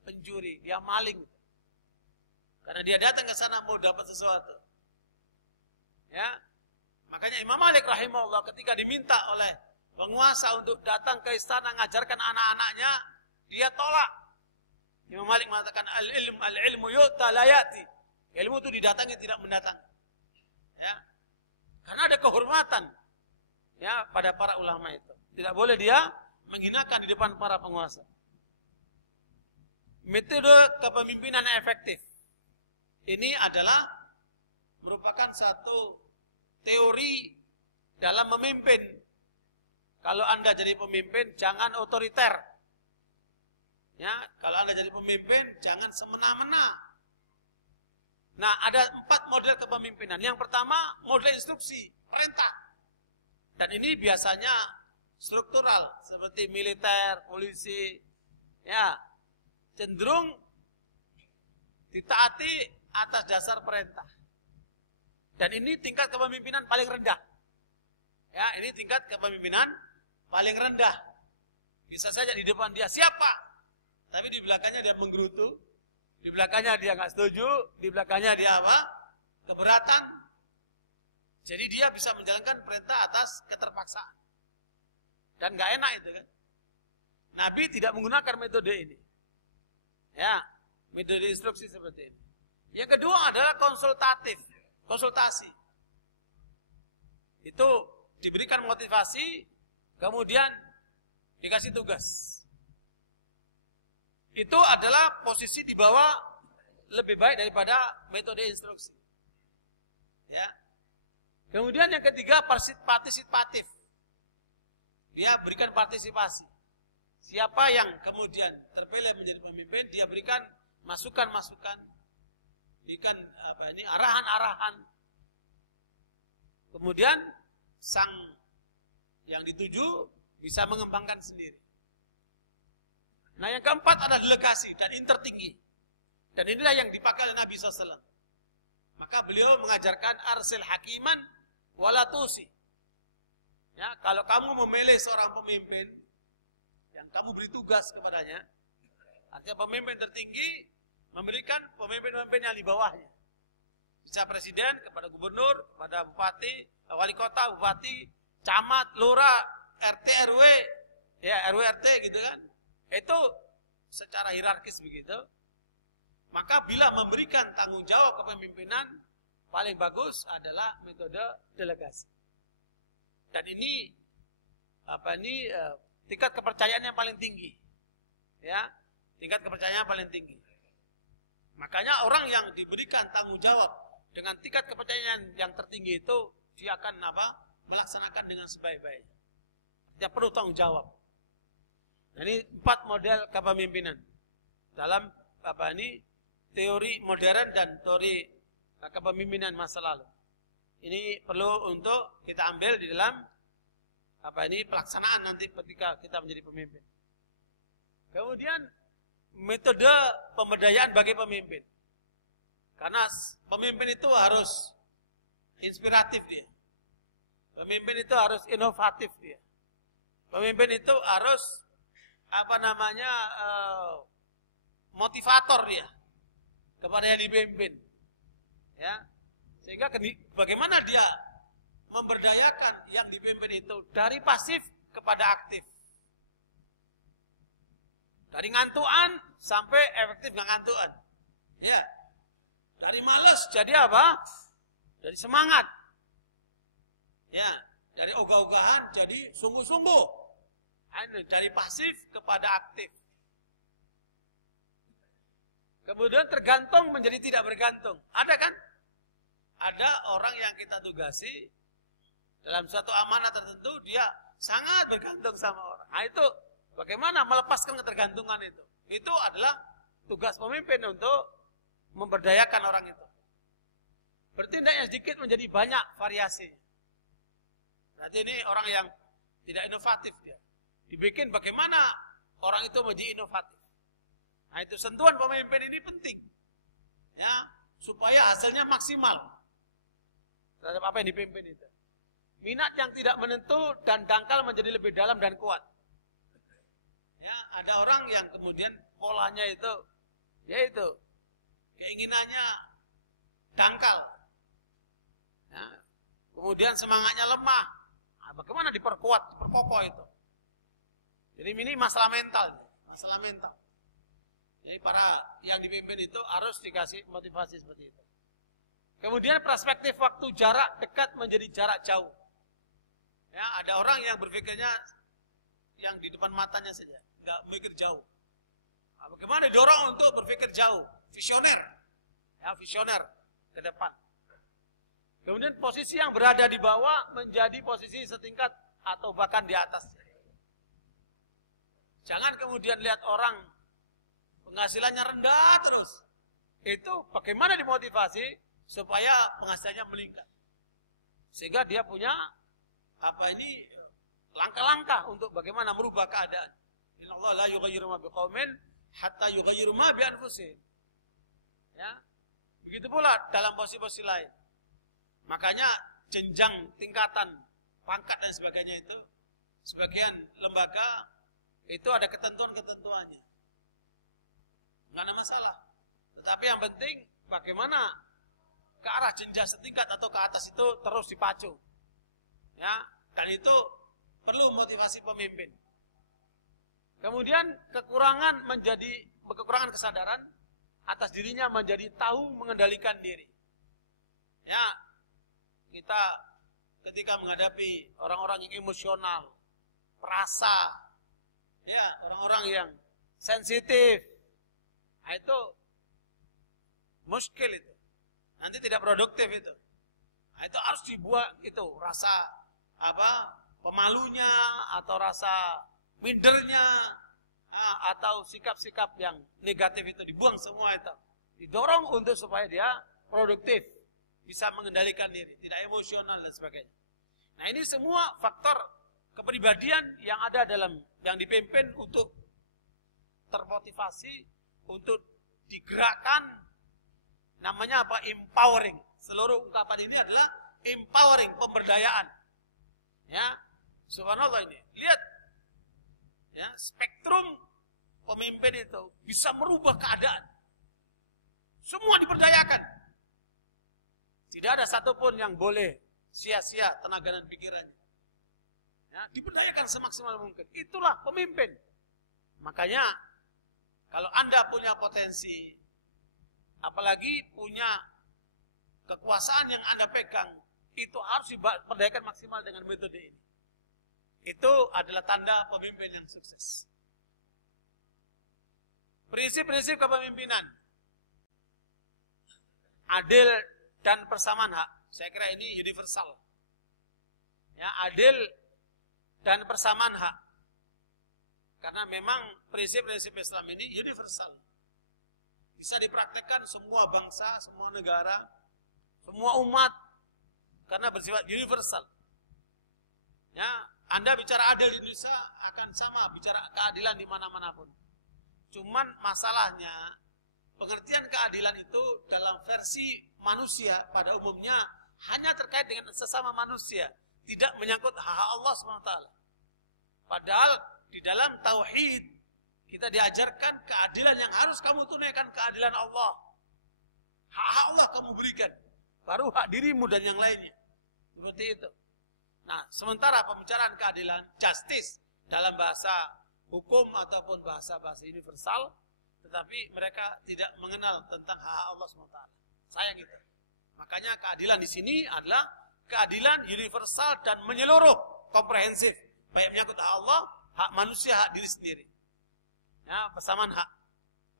pencuri, dia maling. Karena dia datang ke sana mau dapat sesuatu. Ya. Makanya Imam Malik rahimahullah ketika diminta oleh penguasa untuk datang ke istana mengajarkan anak-anaknya, dia tolak. Imam Malik mengatakan al-ilmu yu'ta la ya'ti. Ilmu itu didatangi tidak mendatang. Ya. Karena ada kehormatan ya pada para ulama itu. Tidak boleh dia menghinakan di depan para penguasa. Metode kepemimpinan yang efektif ini adalah merupakan satu teori dalam memimpin. Kalau Anda jadi pemimpin, jangan otoriter. Ya, kalau Anda jadi pemimpin, jangan semena-mena. Nah, ada 4 model kepemimpinan. Yang pertama, model instruksi, perintah. Dan ini biasanya struktural, seperti militer, polisi, ya, cenderung ditaati atas dasar perintah. Dan ini tingkat kepemimpinan paling rendah. Ya, ini tingkat kepemimpinan paling rendah. Bisa saja di depan dia siapa, tapi di belakangnya dia menggerutu, di belakangnya dia nggak setuju, di belakangnya dia apa? Keberatan. Jadi dia bisa menjalankan perintah atas keterpaksaan. Dan nggak enak itu kan. Nabi tidak menggunakan metode ini. Ya, metode instruksi seperti ini. Yang kedua adalah konsultasi. Itu diberikan motivasi, kemudian dikasih tugas. Itu adalah posisi di bawah lebih baik daripada metode instruksi. Ya. Kemudian yang ketiga partisipatif. Dia berikan partisipasi. Siapa yang kemudian terpilih menjadi pemimpin, dia berikan masukan-masukan, berikan arahan-arahan. Kemudian sang yang dituju bisa mengembangkan sendiri. Nah, yang keempat adalah delegasi dan ini tertinggi. Dan inilah yang dipakai oleh Nabi SAW. Maka beliau mengajarkan arsil hakiman wala tusi. Ya, kalau kamu memilih seorang pemimpin yang kamu beri tugas kepadanya, artinya pemimpin tertinggi memberikan pemimpin-pemimpin yang di bawahnya. Bisa presiden kepada gubernur, kepada bupati, wali kota, bupati, camat, lurah, RT, RW, ya RW, RT gitu kan. Itu secara hierarkis begitu. Maka bila memberikan tanggung jawab kepemimpinan, paling bagus adalah metode delegasi. Dan ini tingkat kepercayaan yang paling tinggi. Ya, tingkat kepercayaan yang paling tinggi. Makanya orang yang diberikan tanggung jawab dengan tingkat kepercayaan yang tertinggi itu, dia akan melaksanakan dengan sebaik-baiknya. Dia perlu tanggung jawab. Nah, ini 4 model kepemimpinan dalam teori modern dan teori kepemimpinan masa lalu. Ini perlu untuk kita ambil di dalam pelaksanaan nanti ketika kita menjadi pemimpin. Kemudian metode pemberdayaan bagi pemimpin. Karena pemimpin itu harus inspiratif dia. Pemimpin itu harus inovatif dia. Pemimpin itu harus motivator dia kepada yang dipimpin. Ya. Sehingga bagaimana dia memberdayakan yang dipimpin itu dari pasif kepada aktif. Dari ngantuan sampai efektif nggak ngantuan. Ya. Dari malas jadi apa? Dari semangat. Ya, dari ogah-ogahan jadi sungguh-sungguh. Dari pasif kepada aktif. Kemudian tergantung menjadi tidak bergantung. Ada kan? Ada orang yang kita tugasi dalam suatu amanah tertentu, dia sangat bergantung sama orang. Nah itu, bagaimana melepaskan ketergantungan itu? Itu adalah tugas pemimpin untuk memberdayakan orang itu. Bertindaknya sedikit menjadi banyak variasi. Berarti ini orang yang tidak inovatif dia. Dibikin bagaimana orang itu menjadi inovatif. Nah itu sentuhan pemimpin ini penting. Ya, supaya hasilnya maksimal terhadap apa yang dipimpin itu. Minat yang tidak menentu dan dangkal menjadi lebih dalam dan kuat. Ya, ada orang yang kemudian polanya itu, yaitu keinginannya dangkal. Ya, kemudian semangatnya lemah. Nah, bagaimana diperkuat, diperkokoh itu? Jadi ini masalah mental, masalah mental. Jadi para yang dipimpin itu harus dikasih motivasi seperti itu. Kemudian perspektif waktu jarak dekat menjadi jarak jauh. Ya, ada orang yang berpikirnya yang di depan matanya saja, nggak berpikir jauh. Nah, bagaimana didorong untuk berpikir jauh, visioner, ya visioner ke depan. Kemudian posisi yang berada di bawah menjadi posisi setingkat atau bahkan di atas. Jangan kemudian lihat orang penghasilannya rendah terus. Itu bagaimana dimotivasi supaya penghasilannya meningkat. Sehingga dia punya langkah-langkah untuk bagaimana merubah keadaan. Innallaha la yughayyiru ma biqaumin hatta yughayyiru ma bi anfusihim. Ya. Begitu pula dalam posisi-posisi lain. Makanya jenjang tingkatan pangkat dan sebagainya itu sebagian lembaga itu ada ketentuan-ketentuannya. Enggak ada masalah. Tetapi yang penting bagaimana ke arah jenjang setingkat atau ke atas itu terus dipacu. Ya, dan itu perlu motivasi pemimpin. Kemudian kekurangan kesadaran atas dirinya menjadi tahu mengendalikan diri. Ya, kita ketika menghadapi orang-orang yang emosional, perasa, ya, orang-orang yang sensitif, nah itu muskil itu. Nanti tidak produktif itu. Nah, itu harus dibuat itu rasa pemalunya atau rasa mindernya atau sikap-sikap yang negatif itu dibuang semua itu. Didorong untuk supaya dia produktif, bisa mengendalikan diri, tidak emosional dan sebagainya. Nah, ini semua faktor kepribadian yang ada dalam yang dipimpin untuk termotivasi, untuk digerakkan, namanya apa? Empowering. Seluruh ungkapan ini adalah empowering, pemberdayaan. Ya, subhanallah ini. Lihat, ya, spektrum pemimpin itu bisa merubah keadaan. Semua diberdayakan. Tidak ada satupun yang boleh sia-sia tenaga dan pikirannya. Ya, diberdayakan semaksimal mungkin. Itulah pemimpin. Makanya kalau Anda punya potensi, apalagi punya kekuasaan yang Anda pegang, itu harus diberdayakan maksimal dengan metode ini. Itu adalah tanda pemimpin yang sukses. Prinsip-prinsip kepemimpinan. Adil dan persamaan hak. Saya kira ini universal. Ya, adil dan persamaan hak. Karena memang prinsip-prinsip Islam ini universal. Bisa dipraktekkan semua bangsa, semua negara, semua umat. Karena bersifat universal. Ya, Anda bicara adil di Indonesia akan sama bicara keadilan di mana-mana pun. Cuman masalahnya pengertian keadilan itu dalam versi manusia pada umumnya hanya terkait dengan sesama manusia, tidak menyangkut hak Allah SWT. Padahal di dalam tauhid kita diajarkan keadilan yang harus kamu tunaikan, keadilan Allah. Hak Allah kamu berikan, baru hak dirimu dan yang lainnya. Seperti itu. Nah, sementara pembicaraan keadilan, justice dalam bahasa hukum ataupun bahasa-bahasa universal, tetapi mereka tidak mengenal tentang hak Allah SWT. Sayang itu. Makanya keadilan di sini adalah keadilan universal dan menyeluruh, komprehensif, baik menyangkut hak Allah, hak manusia, hak diri sendiri. Ya, persamaan hak.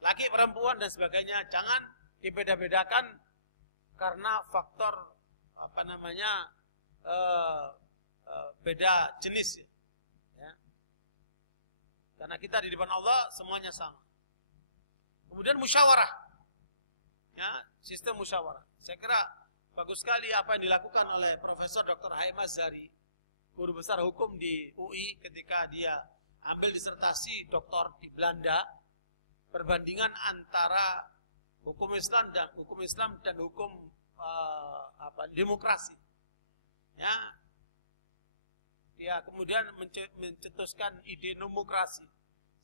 Laki, perempuan dan sebagainya jangan dibeda-bedakan karena faktor beda jenis. Ya. Karena kita di depan Allah semuanya sama. Kemudian musyawarah. Ya, sistem musyawarah. Saya kira bagus sekali apa yang dilakukan oleh Profesor Dr. Haim Azhari, guru besar hukum di UI ketika dia ambil disertasi doktor di Belanda, perbandingan antara hukum Islam dan hukum demokrasi. Ya. Dia kemudian mencetuskan ide nomokrasi.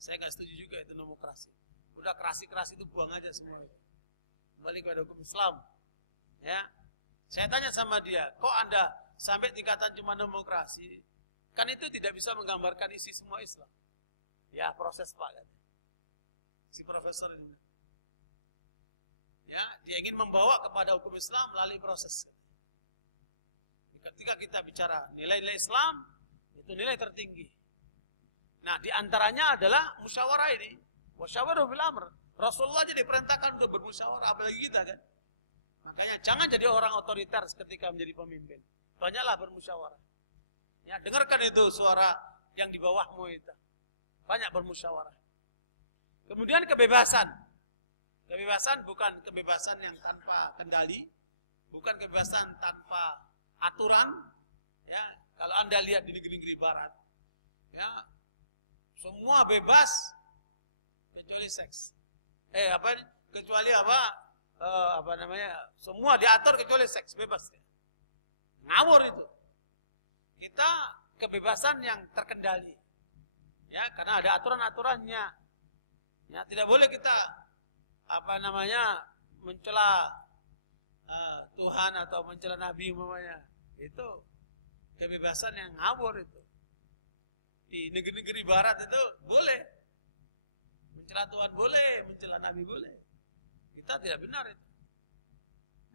Saya nggak setuju juga itu nomokrasi. Udah kerasi-kerasi itu buang aja semua. Kembali kepada hukum Islam. Ya. Saya tanya sama dia, kok Anda sampai tingkatan cuma demokrasi? Kan itu tidak bisa menggambarkan isi semua Islam. Ya, proses Pak. Si profesor ini. Ya, dia ingin membawa kepada hukum Islam melalui proses. Ketika kita bicara nilai-nilai Islam, itu nilai tertinggi. Nah, di antaranya adalah musyawarah ini. Musyawarah bil amr. Rasulullah aja diperintahkan untuk bermusyawarah, apalagi kita kan. Makanya jangan jadi orang otoriter ketika menjadi pemimpin. Banyaklah bermusyawarah. Ya, dengarkan itu suara yang di bawahmu itu. Banyak bermusyawarah. Kemudian kebebasan. Kebebasan bukan kebebasan yang tanpa kendali, bukan kebebasan tanpa aturan. Ya, kalau Anda lihat di negeri-negeri barat, ya, semua bebas kecuali seks. Kecuali semua diatur kecuali seks, bebas. Ngawur itu. Kita kebebasan yang terkendali. Ya, karena ada aturan-aturannya. Ya, tidak boleh kita mencela Tuhan atau mencela Nabi umpamanya. Itu kebebasan yang ngawur itu. Di negeri-negeri barat itu boleh. Mencela Tuhan boleh, mencela Nabi boleh. Kita tidak benar itu.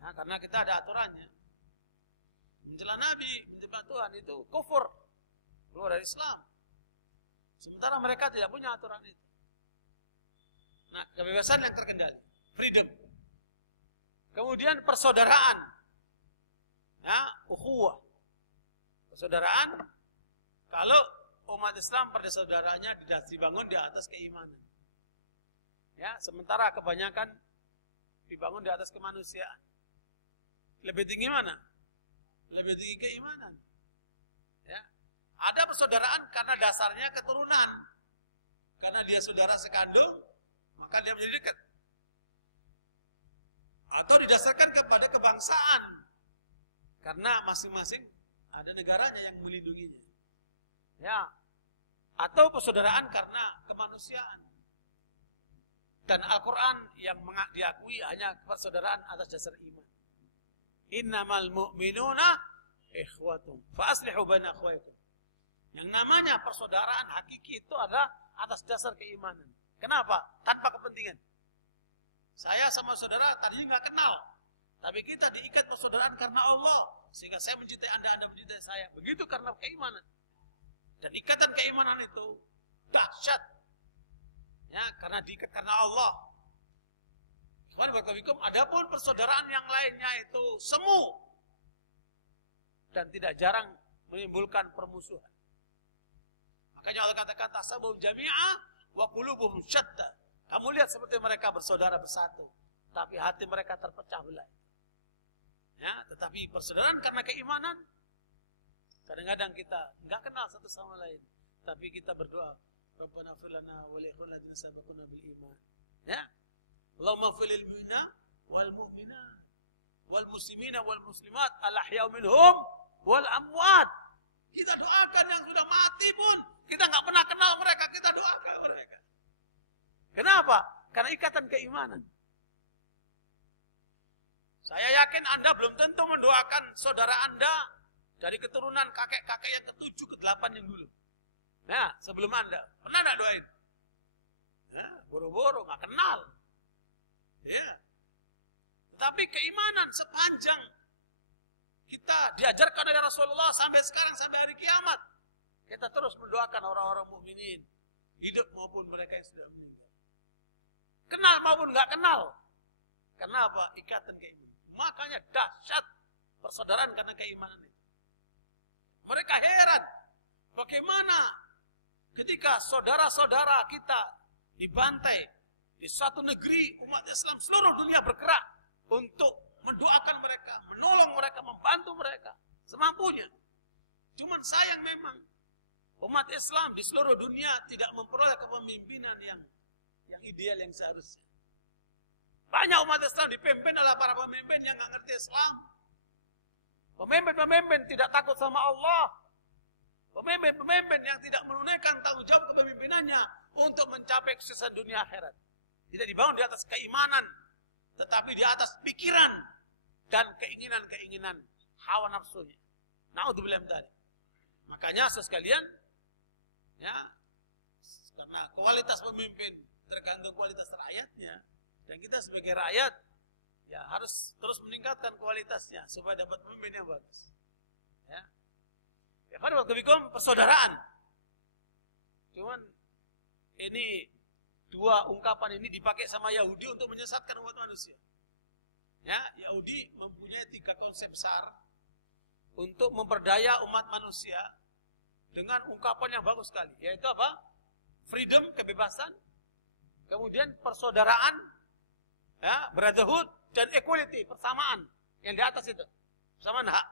Nah, karena kita ada aturannya. Mencela Nabi, mencela Tuhan itu kufur. Keluar dari Islam. Sementara mereka tidak punya aturan itu. Nah, kebebasan yang terkendali, freedom. Kemudian persaudaraan. Ya, ukhuwah. Persaudaraan, kalau umat Islam persaudaraannya dibangun di atas keimanan. Ya, sementara kebanyakan dibangun di atas kemanusiaan. Lebih tinggi mana? Lebih tinggi keimanan. Ya. Ada persaudaraan karena dasarnya keturunan. Karena dia saudara sekandung, maka dia menjadi dekat. Atau didasarkan kepada kebangsaan. Karena masing-masing ada negaranya yang melindunginya. Ya. Atau persaudaraan karena kemanusiaan. Dan Al-Quran yang diakui hanya persaudaraan atas dasar iman. Innamal mu'minuna ikhwatum fa aslihu baina akhwaykum. Yang namanya persaudaraan hakiki itu adalah atas dasar keimanan. Kenapa? Tanpa kepentingan. Saya sama saudara tadinya nggak kenal, tapi kita diikat persaudaraan karena Allah, sehingga saya mencintai Anda, Anda mencintai saya. Begitu karena keimanan. Dan ikatan keimanan itu dahsyat. Ya, karena diikat karena Allah. Adapun persaudaraan yang lainnya itu semu dan tidak jarang menimbulkan permusuhan. Makanya Allah katakan tasabbuhum jami'a wa qulubuhum syatta. Kamu lihat seperti mereka bersaudara bersatu, tapi hati mereka terpecah belah. Ya, tetapi persaudaraan karena keimanan. Kadang-kadang kita enggak kenal satu sama lain, tapi kita berdoa, Rabbana ighfir lana wa li ikhwanina alladzina sabaquna bil iman. Ya. Allahumma ighfir lil mu'minina wal mu'minat wal muslimina wal muslimat al ahya'u minhum wal amwat. Kita doakan yang sudah mati pun, kita enggak pernah kenal mereka, kita doakan mereka. Kenapa? Karena ikatan keimanan. Saya yakin Anda belum tentu mendoakan saudara Anda dari keturunan kakek-kakek yang ke-7, ke-8 yang dulu. Nah, sebelum Anda. Pernah enggak doain? Nah, boro-boro, enggak kenal. Ya. Tetapi keimanan sepanjang kita diajarkan oleh Rasulullah sampai sekarang, sampai hari kiamat. Kita terus mendoakan orang-orang mukminin, hidup maupun mereka yang sudah meninggal. Kenal maupun enggak kenal. Kenapa? Ikatan keimanan. Makanya dahsyat persaudaraan karena keimanan itu. Mereka heran bagaimana ketika saudara-saudara kita dibantai di suatu negeri, umat Islam seluruh dunia bergerak untuk mendoakan mereka, menolong mereka, membantu mereka semampunya. Cuman sayang memang umat Islam di seluruh dunia tidak memperoleh kepemimpinan yang ideal yang seharusnya. Banyak umat Islam dipimpin oleh para pemimpin yang nggak ngerti Islam. Pemimpin-pemimpin tidak takut sama Allah. Pemimpin-pemimpin yang tidak menunaikan tanggung jawab kepemimpinannya untuk mencapai kesuksesan dunia akhirat. Tidak dibangun di atas keimanan, tetapi di atas pikiran dan keinginan-keinginan hawa nafsunya. Na'udzubillah min dzalik. Makanya sekalian, ya, karena kualitas pemimpin tergantung kualitas rakyatnya, dan kita sebagai rakyat ya harus terus meningkatkan kualitasnya supaya dapat pemimpin yang bagus. Ya. Ya kan waktu bikin persaudaraan. Cuman ini dua ungkapan ini dipakai sama Yahudi untuk menyesatkan umat manusia. Ya, Yahudi mempunyai 3 konsep besar untuk memperdaya umat manusia dengan ungkapan yang bagus sekali, yaitu apa? Freedom, kebebasan, kemudian persaudaraan, ya, brotherhood, dan equality, persamaan yang di atas itu, persamaan hak.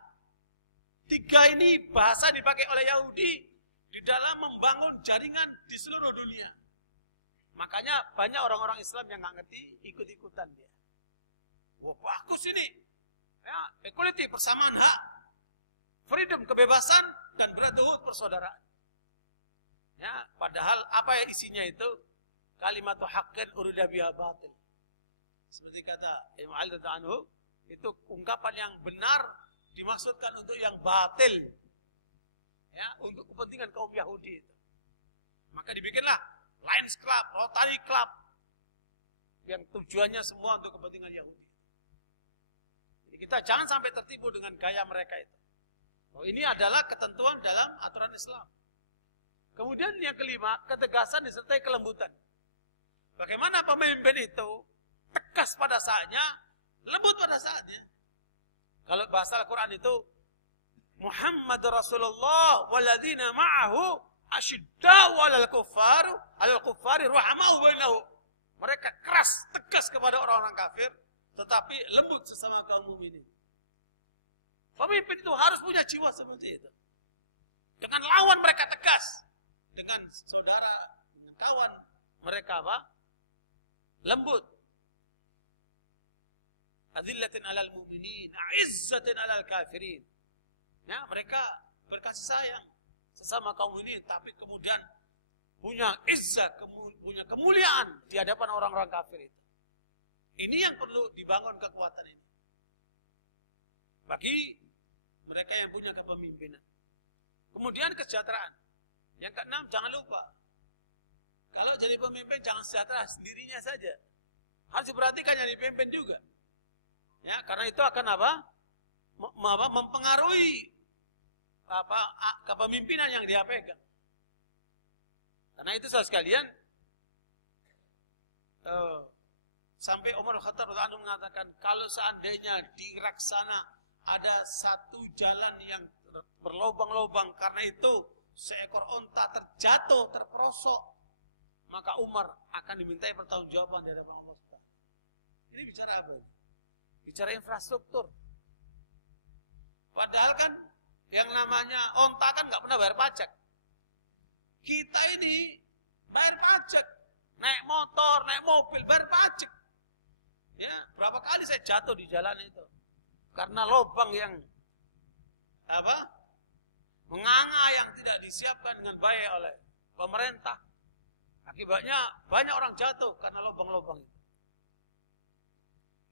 3 ini bahasa dipakai oleh Yahudi di dalam membangun jaringan di seluruh dunia. Makanya banyak orang-orang Islam yang nggak ngerti, ikut-ikutan dia. Wah, bagus ini, ya, equality, persamaan hak, freedom, kebebasan, dan brotherhood, persaudaraan. Ya, padahal apa yang isinya itu? Kalimatu haqqin urida biha batil. Seperti kata Imam Ali radhiyallahu anhu, itu ungkapan yang benar dimaksudkan untuk yang batil. Ya, untuk kepentingan kaum Yahudi itu. Maka dibikinlah Lions Club, Rotary Club yang tujuannya semua untuk kepentingan Yahudi. Jadi kita jangan sampai tertipu dengan gaya mereka itu. Oh, ini adalah ketentuan dalam aturan Islam. Kemudian yang kelima, ketegasan disertai kelembutan. Bagaimana pemimpin itu tegas pada saatnya, lembut pada saatnya. Kalau bahasa Al-Quran itu Muhammad Rasulullah walladzina ma'ahu asyidda'u 'alal kuffari ruhama'u bainahum. Mereka keras, tegas kepada orang-orang kafir, tetapi lembut sesama kaum mukminin. Pemimpin itu harus punya jiwa seperti itu. Dengan lawan mereka tegas. Dengan saudara, dengan kawan mereka apa? Lembut. Adzillatin 'alal mu'minin, 'izzatin 'alal kafirin. Ya, mereka berkasih sayang sesama kaum ini, tapi kemudian punya izzah, punya kemuliaan di hadapan orang-orang kafir itu. Ini yang perlu dibangun kekuatan ini. Bagi mereka yang punya kepemimpinan. Kemudian kesejahteraan. Yang keenam, jangan lupa. Kalau jadi pemimpin jangan sejahtera sendirinya saja. Harus diperhatikan yang dipimpin juga. Ya, karena itu akan apa? Mempengaruhi kepemimpinan yang dia pegang. Karena itu saudara sekalian, sampai Umar Khattab radhiyallahu anhu mengatakan, kalau seandainya di Irak sana ada satu jalan yang berlobang-lobang, karena itu seekor onta terjatuh, terperosok, maka Umar akan dimintai pertanggungjawaban dari Allah SWT. Ini bicara apa? Bicara infrastruktur. Padahal kan yang namanya onta kan nggak pernah bayar pajak. Kita ini bayar pajak, naik motor, naik mobil, bayar pajak. Ya, berapa kali saya jatuh di jalan itu karena lubang yang apa? Menganga yang tidak disiapkan dengan baik oleh pemerintah. Akibatnya banyak orang jatuh karena lubang-lubang itu.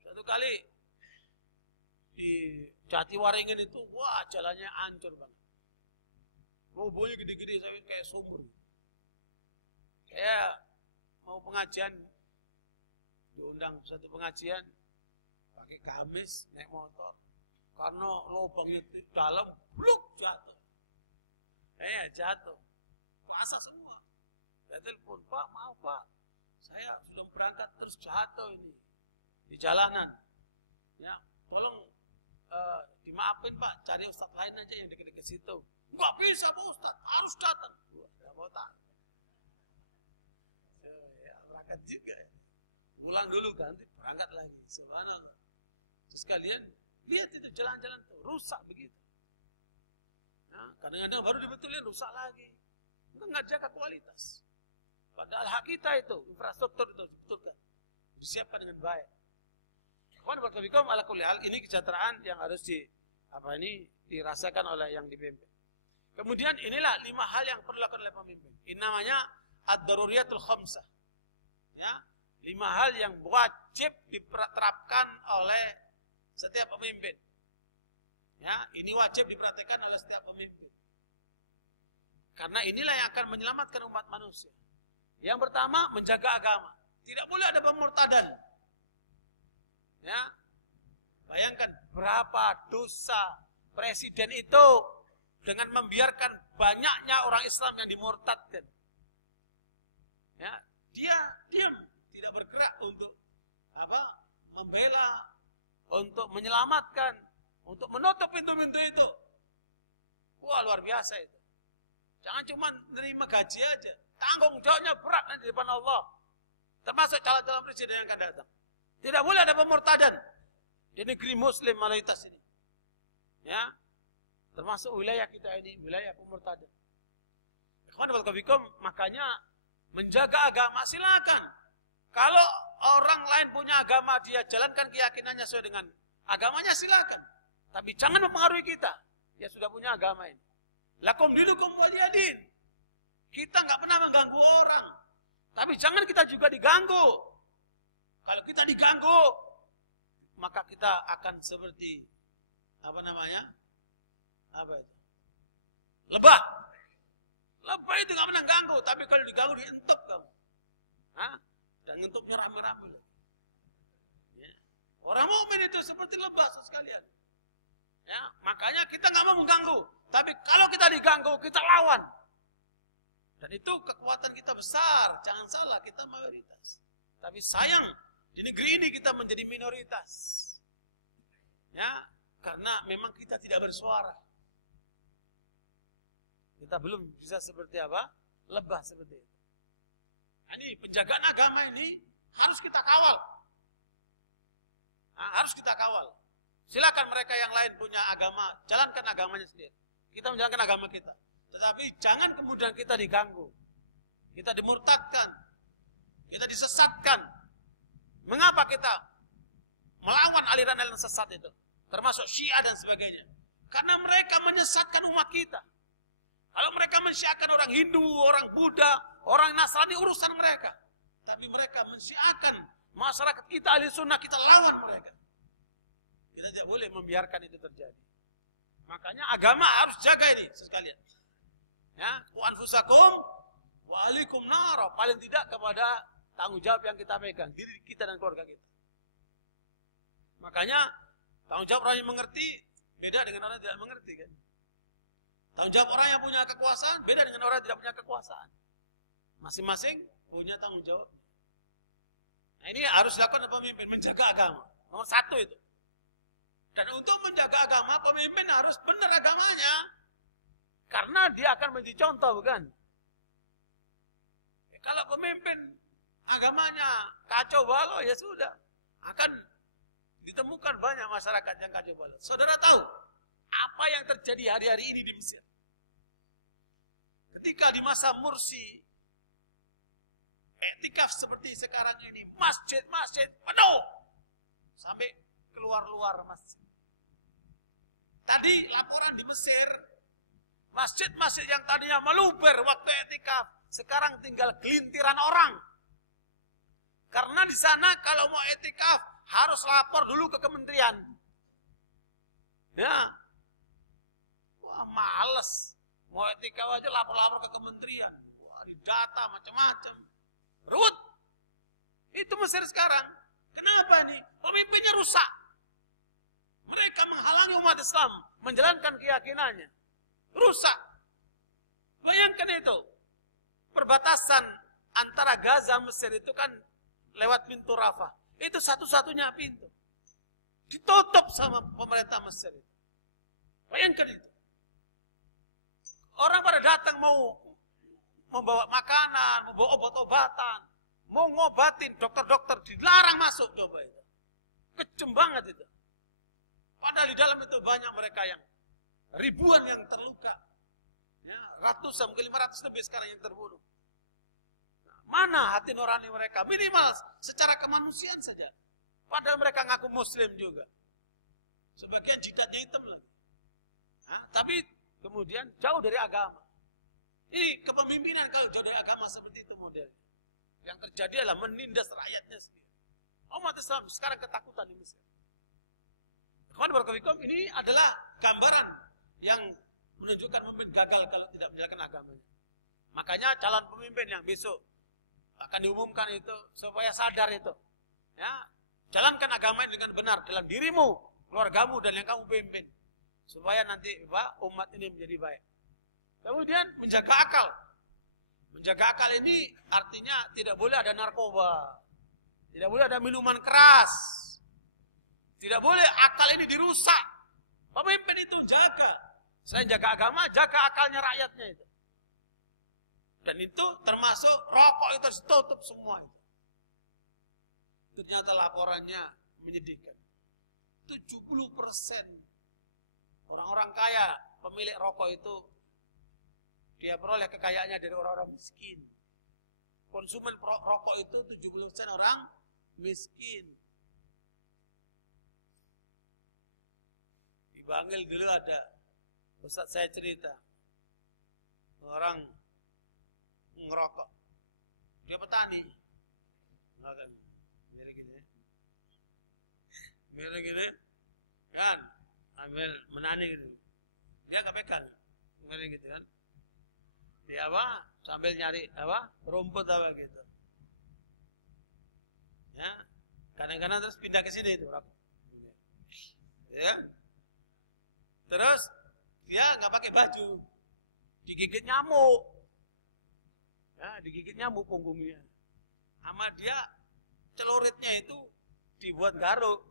Satu kali di Jatiwaringin itu, wah jalannya hancur banget. Lubangnya gede-gede, saya kayak sumur. Kayak mau pengajian, diundang satu pengajian, pakai gamis, naik motor. Karena lubangnya di dalam, bluk jatuh. Jatuh. Basah semua. Saya telepon, Pak, maaf Pak, saya sudah berangkat terus jatuh ini di jalanan. Ya, tolong dimaafin Pak, cari ustaz lain aja yang dekat-dekat situ. Enggak bisa Pak Ustaz, harus datang. Enggak mau datang. Ya, berangkat juga ya. Pulang dulu kan, berangkat lagi. Subhanallah. Terus kalian lihat itu jalan-jalan tuh rusak begitu. Nah, kadang-kadang baru dibetulin rusak lagi. Enggak jaga kualitas. Padahal hak kita itu, infrastruktur itu dibetulkan, disiapkan dengan baik. Ala kulli hal, ini kesejahteraan yang harus dirasakan oleh yang dipimpin. Kemudian inilah 5 hal yang perlu dilakukan oleh pemimpin. Ini namanya ad-daruriyatul khamsah. Ya, 5 hal yang wajib diterapkan oleh setiap pemimpin. Ya, ini wajib diperhatikan oleh setiap pemimpin. Karena inilah yang akan menyelamatkan umat manusia. Yang pertama, menjaga agama. Tidak boleh ada pemurtadan. Ya, bayangkan berapa dosa presiden itu dengan membiarkan banyaknya orang Islam yang dimurtadkan. Ya, dia diam, tidak bergerak untuk membela, untuk menyelamatkan, untuk menutup pintu-pintu itu. Wah, luar biasa itu. Jangan cuma menerima gaji aja, tanggung jawabnya berat nanti di depan Allah. Termasuk calon-calon presiden yang akan datang. Tidak boleh ada pemurtadan di negeri Muslim mayoritas ini. Ya, termasuk wilayah kita ini, wilayah pemurtadan. Makanya menjaga agama silakan. Kalau orang lain punya agama, dia jalankan keyakinannya sesuai dengan agamanya silakan. Tapi jangan mempengaruhi kita. Dia sudah punya agama ini. Lakum dinukum waliyadin. Kita nggak pernah mengganggu orang. Tapi jangan kita juga diganggu. Kalau kita diganggu, maka kita akan seperti lebah. Lebah itu nggak pernah ganggu, tapi kalau diganggu dientup kamu. Dan ngentupnya rame-rame. Ya. Orang mukmin itu seperti lebah sekalian. Ya, makanya kita nggak mau mengganggu, tapi kalau kita diganggu, kita lawan. Dan itu kekuatan kita besar. Jangan salah, kita mayoritas. Tapi sayang, di negeri ini kita menjadi minoritas. Ya, karena memang kita tidak bersuara. Kita belum bisa seperti apa? Lebah seperti itu. Ini penjagaan agama ini harus kita kawal. Harus kita kawal. Silakan mereka yang lain punya agama, jalankan agamanya sendiri. Kita menjalankan agama kita. Tetapi jangan kemudian kita diganggu. Kita dimurtadkan. Kita disesatkan. Mengapa kita melawan aliran-aliran sesat itu? Termasuk Syiah dan sebagainya. Karena mereka menyesatkan umat kita. Kalau mereka mensyiahkan orang Hindu, orang Buddha, orang Nasrani, urusan mereka. Tapi mereka mensyiahkan masyarakat kita, ahli sunnah, kita lawan mereka. Kita tidak boleh membiarkan itu terjadi. Makanya agama harus jaga ini sekalian. Ya, wa anfusakum wa ahlikum nar. Paling tidak kepada tanggung jawab yang kita pegang, diri kita dan keluarga kita. Makanya tanggung jawab orang yang mengerti beda dengan orang yang tidak mengerti kan. Tanggung jawab orang yang punya kekuasaan beda dengan orang yang tidak punya kekuasaan. Masing-masing punya tanggung jawab. Nah, ini harus dilakukan oleh pemimpin, menjaga agama. Nomor satu itu. Dan untuk menjaga agama, pemimpin harus benar agamanya. Karena dia akan menjadi contoh, bukan? Kalau pemimpin agamanya kacau balau, ya sudah. Akan ditemukan banyak masyarakat yang kacau balau. Saudara tahu apa yang terjadi hari-hari ini di Mesir? Ketika di masa Mursi, iktikaf seperti sekarang ini, masjid-masjid penuh. Sampai keluar-luar masjid. Tadi laporan di Mesir, masjid-masjid yang tadinya meluber waktu iktikaf, sekarang tinggal gelintiran orang. Karena di sana kalau mau iktikaf harus lapor dulu ke kementerian. Ya, wah males. Mau iktikaf aja lapor-lapor ke kementerian. Wah, didata macam-macam. Ruwet. Itu Mesir sekarang. Kenapa nih? Pemimpinnya rusak. Mereka menghalangi umat Islam menjalankan keyakinannya. Rusak. Bayangkan itu. Perbatasan antara Gaza Mesir itu kan lewat pintu Rafah. Itu satu-satunya pintu. Ditutup sama pemerintah Mesir itu. Bayangkan itu. Orang pada datang mau membawa makanan, membawa obat-obatan, mau ngobatin, dokter-dokter dilarang masuk, coba itu. Kejem banget itu. Padahal di dalam itu banyak mereka yang ribuan yang terluka. Ya, ratusan, mungkin 500 lebih sekarang yang terbunuh. Nah, mana hati nurani mereka? Minimal secara kemanusiaan saja. Padahal mereka ngaku muslim juga. Sebagian jidatnya hitam lagi. Nah, tapi kemudian jauh dari agama. Ini kepemimpinan kalau jauh dari agama seperti itu modelnya. Yang terjadi adalah menindas rakyatnya sendiri. Umat Islam sekarang ketakutan di Mesir. Ini adalah gambaran yang menunjukkan pemimpin gagal kalau tidak menjalankan agamanya. Makanya calon pemimpin yang besok akan diumumkan itu supaya sadar itu. Ya, jalankan agama dengan benar dalam dirimu, keluargamu dan yang kamu pimpin. Supaya nanti umat ini menjadi baik. Kemudian menjaga akal. Menjaga akal ini artinya tidak boleh ada narkoba. Tidak boleh ada minuman keras. Tidak boleh akal ini dirusak. Pemimpin itu jaga. Selain jaga agama, jaga akalnya rakyatnya itu. Dan itu termasuk rokok itu harus tutup semua itu. Ternyata laporannya menyedihkan. 70% orang-orang kaya pemilik rokok itu dia peroleh kekayaannya dari orang-orang miskin. Konsumen rokok itu 70% orang miskin. Di Bangil dulu ada Ustaz saya cerita orang ngerokok, dia petani, mirip gini, kan, ambil menani gitu, dia nggak pegang, mirip gitu kan, dia apa, sambil nyari apa, rumput apa gitu, ya, kadang-kadang terus pindah ke sini itu, ya, terus dia nggak pakai baju, digigit nyamuk, ya, digigit nyamuk punggungnya, sama dia celuritnya itu dibuat garuk,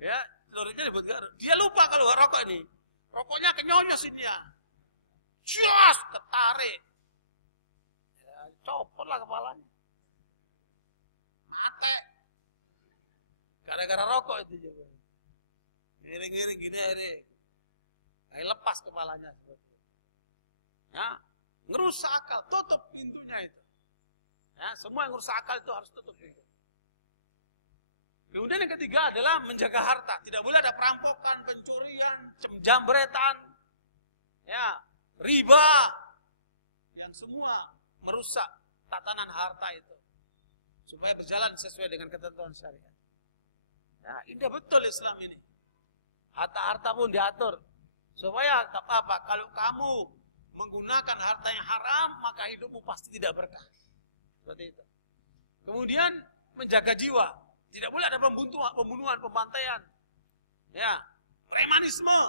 ya, celuritnya dibuat garuk. Dia lupa kalau rokok ini, rokoknya kenyonyos ini ya, cios, ketarik, ya, copotlah kepalanya, mati, gara-gara rokok itu juga, ngiring-ngiring gini akhirnya. Lepas kepalanya. Ya, ngerusak akal, tutup pintunya itu. Ya, semua yang ngerusak akal itu harus tutup pintu. Kemudian yang ketiga adalah menjaga harta. Tidak boleh ada perampokan, pencurian, jambretan, ya, riba, yang semua merusak tatanan harta itu. Supaya berjalan sesuai dengan ketentuan syariat. Ya, indah betul Islam ini. Harta-harta pun diatur. Supaya apa? Kalau kamu menggunakan harta yang haram, maka hidupmu pasti tidak berkah. Seperti itu. Kemudian menjaga jiwa. Tidak boleh ada pembunuhan, pembantaian. Ya, premanisme.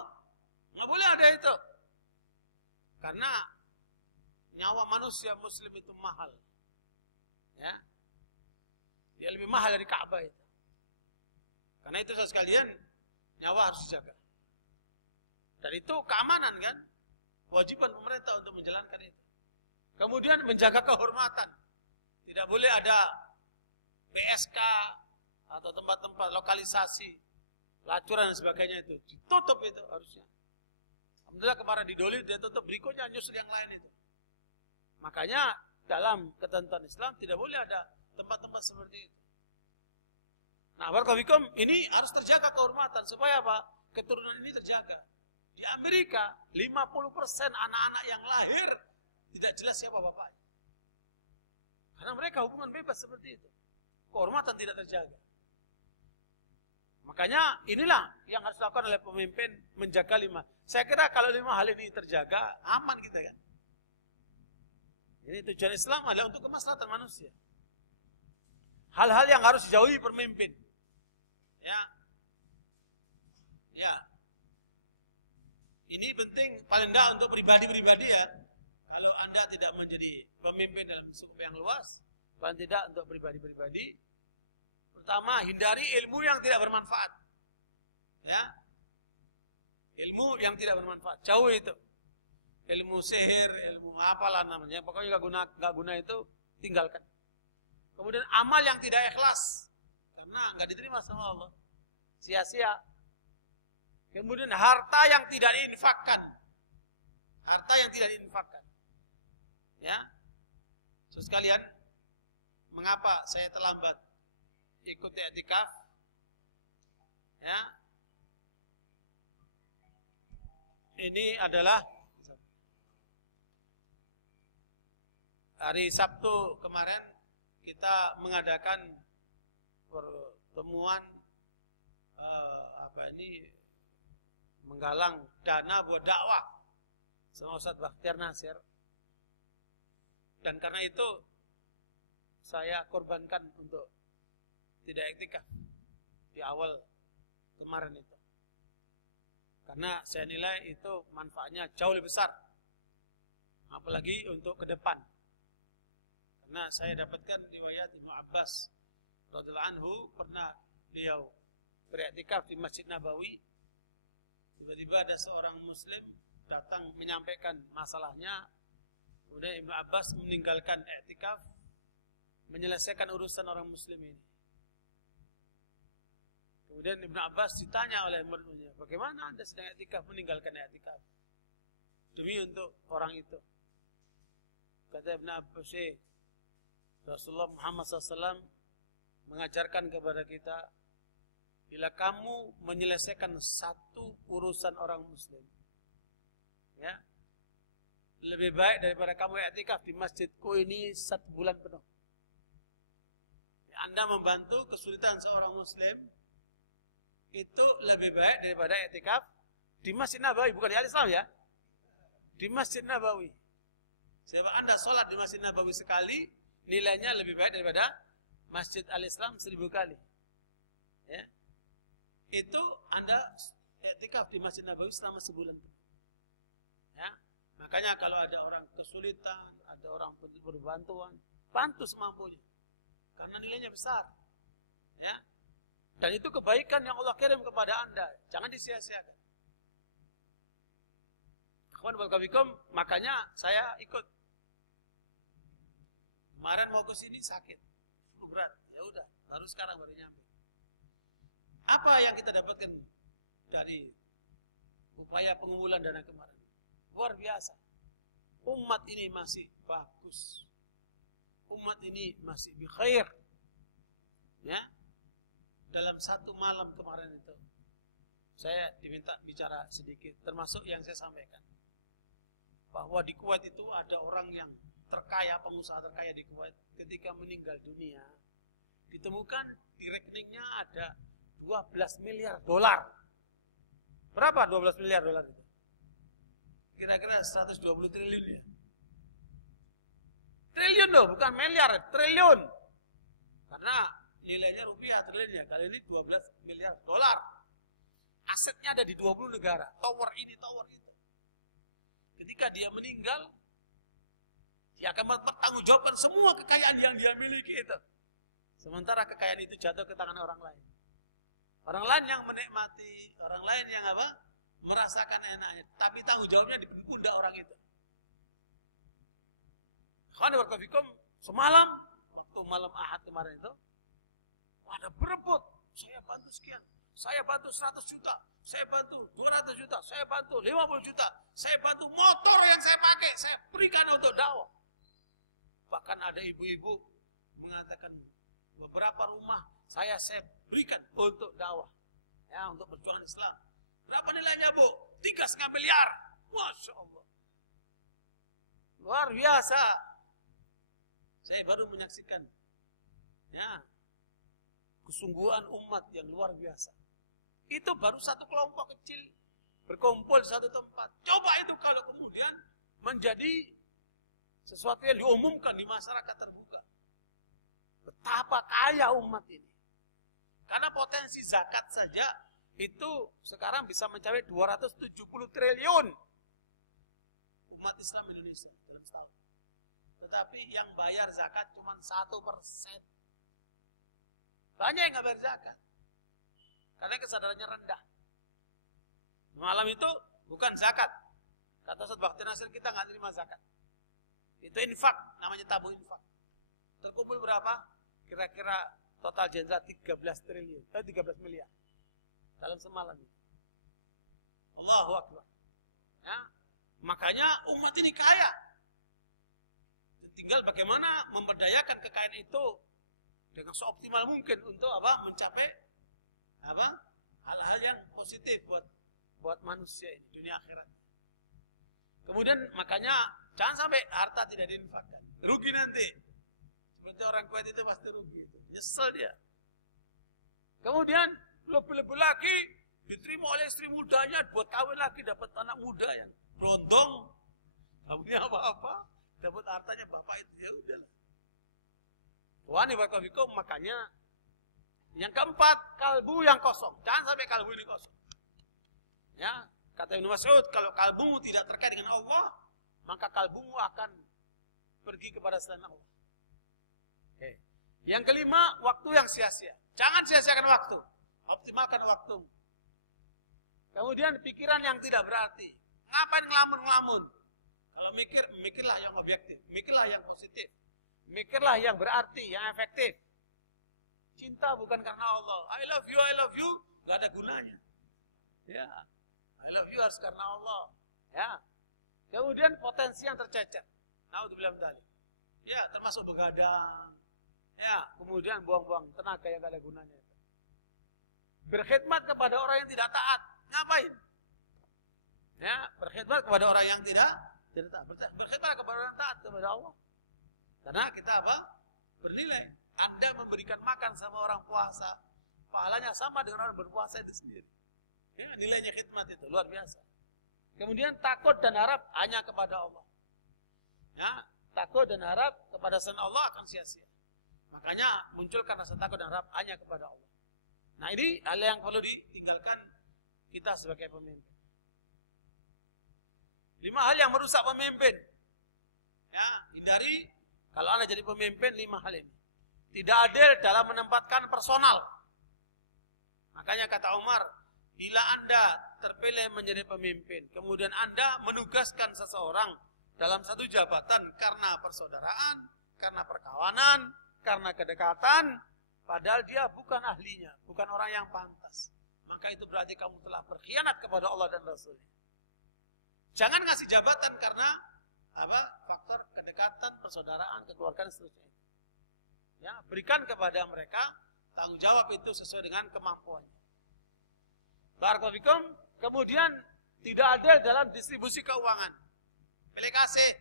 Nggak boleh ada itu. Karena nyawa manusia muslim itu mahal. Ya. Dia lebih mahal dari Ka'bah itu. Karena itu sekalian, nyawa harus dijaga. Dan itu keamanan kan? Kewajiban pemerintah untuk menjalankan itu. Kemudian menjaga kehormatan. Tidak boleh ada PSK atau tempat-tempat lokalisasi, pelacuran dan sebagainya itu. Ditutup itu harusnya. Alhamdulillah kemarin di Doli dia tutup, berikutnya nyusul yang lain itu. Makanya dalam ketentuan Islam tidak boleh ada tempat-tempat seperti itu. Nah, barakallahu ini harus terjaga kehormatan supaya apa? Keturunan ini terjaga. Di Amerika 50% anak-anak yang lahir tidak jelas siapa bapaknya. Karena mereka hubungan bebas seperti itu. Kehormatan tidak terjaga. Makanya inilah yang harus dilakukan oleh pemimpin, menjaga 5. Saya kira kalau 5 hal ini terjaga, aman kita kan. Ini tujuan Islam adalah untuk kemaslahatan manusia. Hal-hal yang harus dijauhi pemimpin. Ya. Ya. Ini penting paling tidak untuk pribadi-pribadi ya. Kalau Anda tidak menjadi pemimpin dalam skup yang luas, paling tidak untuk pribadi-pribadi. Pertama, hindari ilmu yang tidak bermanfaat. Ya. Ilmu yang tidak bermanfaat. Jauh itu. Ilmu sihir, ilmu apalah namanya, pokoknya enggak guna itu tinggalkan. Kemudian amal yang tidak ikhlas karena enggak diterima sama Allah. Sia-sia. Kemudian harta yang tidak diinfakkan. Harta yang tidak diinfakkan. Ya. Terus sekalian, mengapa saya terlambat ikut i'tikaf? Ya. Ini adalah hari Sabtu kemarin kita mengadakan pertemuan menggalang dana buat dakwah sama Ustaz Bakhtiar Nasir. Dan karena itu saya korbankan untuk tidak iktikaf di awal kemarin itu. Karena saya nilai itu manfaatnya jauh lebih besar. Apalagi untuk ke depan. Karena saya dapatkan riwayat Ibnu Abbas radhiyallahu anhu pernah beliau beriktikaf di Masjid Nabawi. Tiba-tiba ada seorang muslim datang menyampaikan masalahnya. Kemudian Ibnu Abbas meninggalkan iktikaf, menyelesaikan urusan orang muslim ini. Kemudian Ibnu Abbas ditanya oleh muridnya, bagaimana Anda sedang iktikaf meninggalkan iktikaf demi untuk orang itu? Kata Ibnu Abbas, Rasulullah Muhammad SAW mengajarkan kepada kita, bila kamu menyelesaikan satu urusan orang muslim, ya, lebih baik daripada kamu i'tikaf di masjidku ini 1 bulan penuh. Anda membantu kesulitan seorang muslim, itu lebih baik daripada i'tikaf di Masjid Nabawi, bukan di Al-Islam ya, di Masjid Nabawi. Sebab Anda sholat di Masjid Nabawi sekali, nilainya lebih baik daripada Masjid Al-Islam 1000 kali. Ya. Itu Anda i'tikaf di Masjid Nabawi selama sebulan. Ya. Makanya kalau ada orang kesulitan, ada orang perlu bantuan, bantu semampunya. Karena nilainya besar. Ya. Dan itu kebaikan yang Allah kirim kepada Anda. Jangan disia-siakan. Makanya saya ikut. Kemarin mau ke sini sakit, berat. Ya udah, baru sekarang baru nyampe. Apa yang kita dapatkan dari upaya pengumpulan dana kemarin? Luar biasa. umat ini masih bagus. Umat ini masih bikhair. Ya. Dalam satu malam kemarin itu, saya diminta bicara sedikit, termasuk yang saya sampaikan. Bahwa di Kuwait itu ada orang yang terkaya, pengusaha terkaya di Kuwait, ketika meninggal dunia, ditemukan di rekeningnya ada 12 miliar dolar. Berapa 12 miliar dolar itu? Kira-kira 120 triliun ya. Triliun loh, bukan miliar, triliun. Karena nilainya rupiah triliun ya. Kali ini 12 miliar dolar. Asetnya ada di 20 negara. Tower ini, tower itu. Ketika dia meninggal, dia akan mempertanggungjawabkan semua kekayaan yang dia miliki itu. Sementara kekayaan itu jatuh ke tangan orang lain. Orang lain yang menikmati, orang lain yang apa? Merasakan enaknya. Tapi tanggung jawabnya di pundak orang itu. Semalam, waktu malam Ahad kemarin itu, ada berebut. Saya bantu sekian. Saya bantu 100 juta. Saya bantu 200 juta. Saya bantu 50 juta. Saya bantu motor yang saya pakai. Saya berikan untuk dakwah. Bahkan ada ibu-ibu mengatakan beberapa rumah saya berikan untuk dakwah. Ya, untuk perjuangan Islam. Berapa nilainya, Bu? 3,5 miliar. Masya Allah. Luar biasa. Saya baru menyaksikan. Ya. Kesungguhan umat yang luar biasa. Itu baru satu kelompok kecil berkumpul di satu tempat. Coba itu kalau kemudian menjadi sesuatu yang diumumkan di masyarakat terbuka. Betapa kaya umat ini. Karena potensi zakat saja itu sekarang bisa mencapai 270 triliun. Umat Islam Indonesia dalam setahun. Tetapi yang bayar zakat cuma 1%. Banyak yang nggak bayar zakat. Karena kesadarannya rendah. Malam itu bukan zakat. Kata Ustaz Bakti Nasir, kita nggak terima zakat. Itu infak, namanya tabung infak. Terkumpul berapa? Kira-kira total jendela 13 triliun, 13 miliar. Dalam semalam itu. Allahu Akbar. Ya. Makanya umat ini kaya. Tinggal bagaimana memberdayakan kekayaan itu dengan seoptimal mungkin untuk apa? Mencapai apa? Hal-hal yang positif buat manusia ini dunia akhirat. Kemudian makanya jangan sampai harta tidak diinfakkan. Rugi nanti. Seperti orang Kuwait itu pasti rugi itu. Nyesel dia. Kemudian lebih-lebih lagi diterima oleh istri mudanya buat kawin lagi, dapat anak muda yang berondong. Gak punya apa-apa, dapat hartanya bapak itu, ya udahlah. Wani barakallahu, makanya yang keempat, kalbu yang kosong. Jangan sampai kalbu ini kosong. Ya, kata Ibnu Mas'ud, kalau kalbumu tidak terkait dengan Allah, maka kalbumu akan pergi kepada selain Allah. Oke. Yang kelima, waktu yang sia-sia. Jangan sia-siakan waktu. Optimalkan waktu. Kemudian pikiran yang tidak berarti. Ngapain ngelamun-ngelamun? Kalau mikirlah yang objektif. Mikirlah yang positif. Mikirlah yang berarti, yang efektif. Cinta bukan karena Allah. I love you, gak ada gunanya. Ya, I love you harus karena Allah. Ya. Kemudian potensi yang tercecer. Naudzubillah min dzalik. Ya, termasuk begadang. Ya, kemudian buang-buang tenaga yang gak ada gunanya. Berkhidmat kepada orang yang tidak taat. Ngapain? Ya, berkhidmat kepada orang yang tidak taat. Berkhidmat kepada orang yang taat kepada Allah. Karena kita apa? Bernilai. Anda memberikan makan sama orang puasa, pahalanya sama dengan orang berpuasa itu sendiri. Ya, nilainya khidmat itu luar biasa. Kemudian takut dan harap hanya kepada Allah. Ya, takut dan harap kepada selain Allah akan sia-sia. Makanya munculkan rasa takut dan harap hanya kepada Allah. Nah, ini hal yang perlu ditinggalkan kita sebagai pemimpin. 5 hal yang merusak pemimpin. Ya, hindari kalau Anda jadi pemimpin 5 hal ini. Tidak adil dalam menempatkan personal. Makanya kata Umar, bila Anda terpilih menjadi pemimpin, kemudian Anda menugaskan seseorang dalam satu jabatan karena persaudaraan, karena perkawanan, karena kedekatan, padahal dia bukan ahlinya, bukan orang yang pantas, maka itu berarti kamu telah berkhianat kepada Allah dan Rasul-Nya. Jangan ngasih jabatan karena faktor kedekatan, persaudaraan, kekeluargaan, seterusnya. Ya, berikan kepada mereka tanggung jawab itu sesuai dengan kemampuannya. Barakallahu fikum. Kemudian tidak ada dalam distribusi keuangan. Pilih kasih.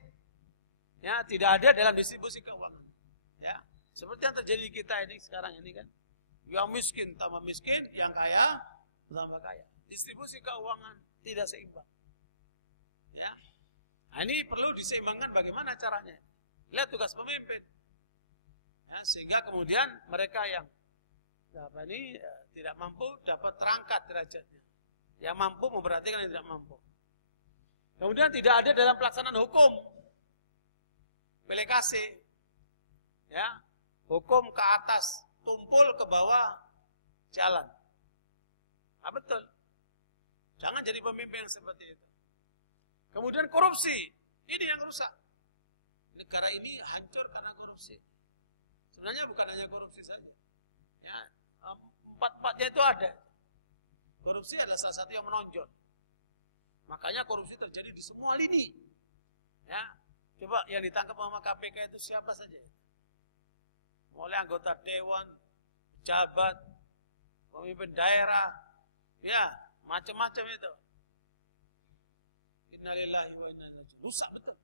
Ya, tidak ada dalam distribusi keuangan. Ya, seperti yang terjadi di kita ini sekarang ini kan. Yang miskin tambah miskin, yang kaya tambah kaya. Distribusi keuangan tidak seimbang. Ya. Nah, ini perlu diseimbangkan bagaimana caranya. Lihat tugas pemimpin. Ya, sehingga kemudian mereka yang tidak mampu dapat terangkat derajatnya. Yang mampu memperhatikan yang tidak mampu. Kemudian tidak ada dalam pelaksanaan hukum. Pilih kasih. Ya, hukum ke atas, tumpul ke bawah, jalan. Nah, betul. Jangan jadi pemimpin yang seperti itu. Kemudian korupsi, ini yang rusak. Negara ini hancur karena korupsi. Sebenarnya bukan hanya korupsi saja. Ya, empat-empatnya itu ada. Korupsi adalah salah satu yang menonjol. Makanya korupsi terjadi di semua lini. Ya, coba yang ditangkap sama KPK itu siapa saja? Mulai anggota dewan, pejabat, pemimpin daerah, ya macam-macam itu. Innalillahi wa inna ilaihi raji'un. Rusak betul.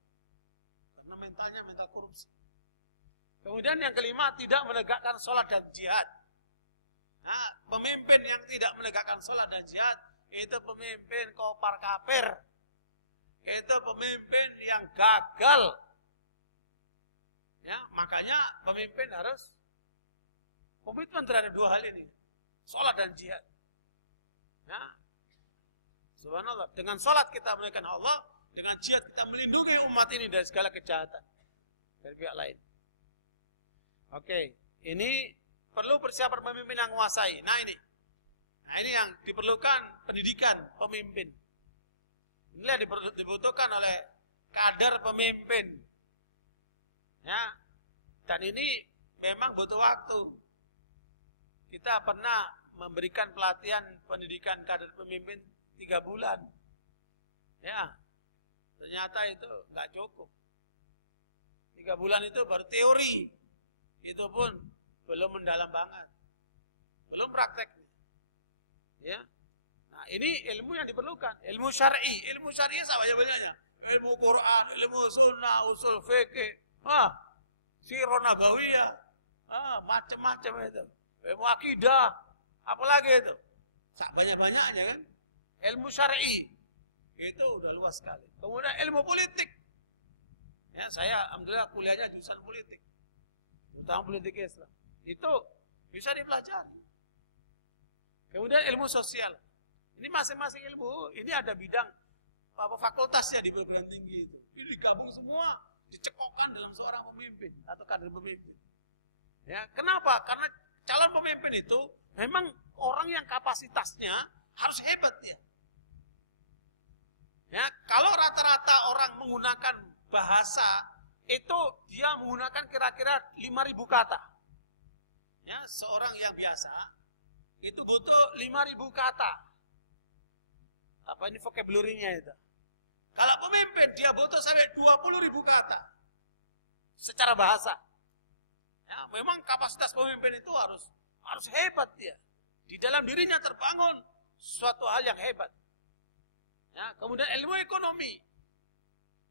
Karena mentalnya mental korupsi. Kemudian yang kelima, tidak menegakkan sholat dan jihad. Nah, pemimpin yang tidak menegakkan sholat dan jihad, itu pemimpin kopar kafir. Itu pemimpin yang gagal. Ya, makanya pemimpin harus komitmen terhadap dua hal ini. Sholat dan jihad. Ya. Subhanallah, dengan sholat kita memuliakan Allah, dengan jihad kita melindungi umat ini dari segala kejahatan dari pihak lain. Oke, ini perlu persiapan pemimpin yang menguasai. Nah ini yang diperlukan pendidikan pemimpin. Inilah yang dibutuhkan oleh kader pemimpin. Ya, dan ini memang butuh waktu. Kita pernah memberikan pelatihan pendidikan kader pemimpin 3 bulan. Ya, ternyata itu nggak cukup. 3 bulan itu baru teori. Itu pun belum mendalam banget. Belum praktek. Ya. Nah, ini ilmu yang diperlukan. Ilmu syar'i. Ilmu syar'i sama banyaknya. Ilmu Quran, ilmu sunnah, usul fikih. Sirah nabawiyah. Macam-macam itu. Ilmu akidah. Apalagi itu. Banyak-banyaknya kan. Ilmu syar'i itu udah luas sekali. Kemudian ilmu politik. Ya, saya alhamdulillah kuliahnya jurusan politik. Terutama politik Islam. Itu bisa dipelajari. Kemudian ilmu sosial. Ini masing-masing ilmu, ini ada bidang fakultasnya di perguruan tinggi itu. Ini digabung semua, dicekokkan dalam seorang pemimpin atau kader pemimpin. Ya, kenapa? Karena calon pemimpin itu memang orang yang kapasitasnya harus hebat ya. Ya, kalau rata-rata orang menggunakan bahasa itu dia menggunakan kira-kira 5.000 kata. Ya, seorang yang biasa itu butuh 5.000 kata. Apa ini vocabulary-nya itu? Kalau pemimpin dia butuh sampai 20.000 kata secara bahasa. Ya, memang kapasitas pemimpin itu harus hebat dia. Di dalam dirinya terbangun suatu hal yang hebat. Ya, kemudian ilmu ekonomi.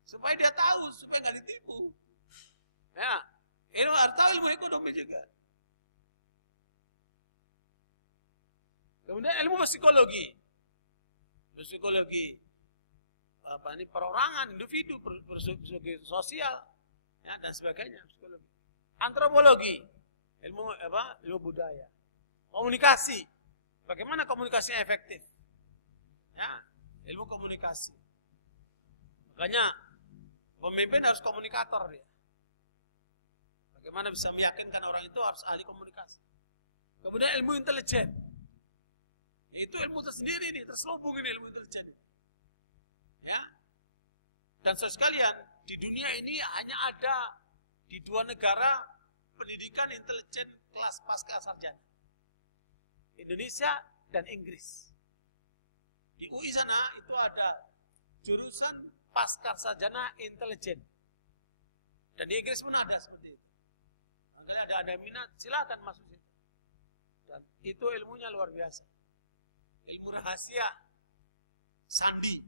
Supaya dia tahu, supaya nggak ditipu. Ya, harus tahu ilmu ekonomi juga. Kemudian ilmu psikologi. Psikologi perorangan, individu, psikologi sosial, ya, dan sebagainya. Psikologi. Antropologi, ilmu budaya. Komunikasi, bagaimana komunikasinya efektif. Ya, ilmu komunikasi. Makanya pemimpin harus komunikator dia. Bagaimana bisa meyakinkan orang itu harus ahli komunikasi. Kemudian ilmu intelijen. Itu ilmu tersendiri nih, terselubung ini ilmu intelijen. Ya. Dan saudara sekalian, di dunia ini hanya ada di 2 negara pendidikan intelijen kelas pasca sarjana. Indonesia dan Inggris. Di UI sana itu ada jurusan pasca sarjana intelijen. Dan di Inggris pun ada seperti itu. Makanya ada minat, silakan masuk situ. Dan itu ilmunya luar biasa. Ilmu rahasia, sandi,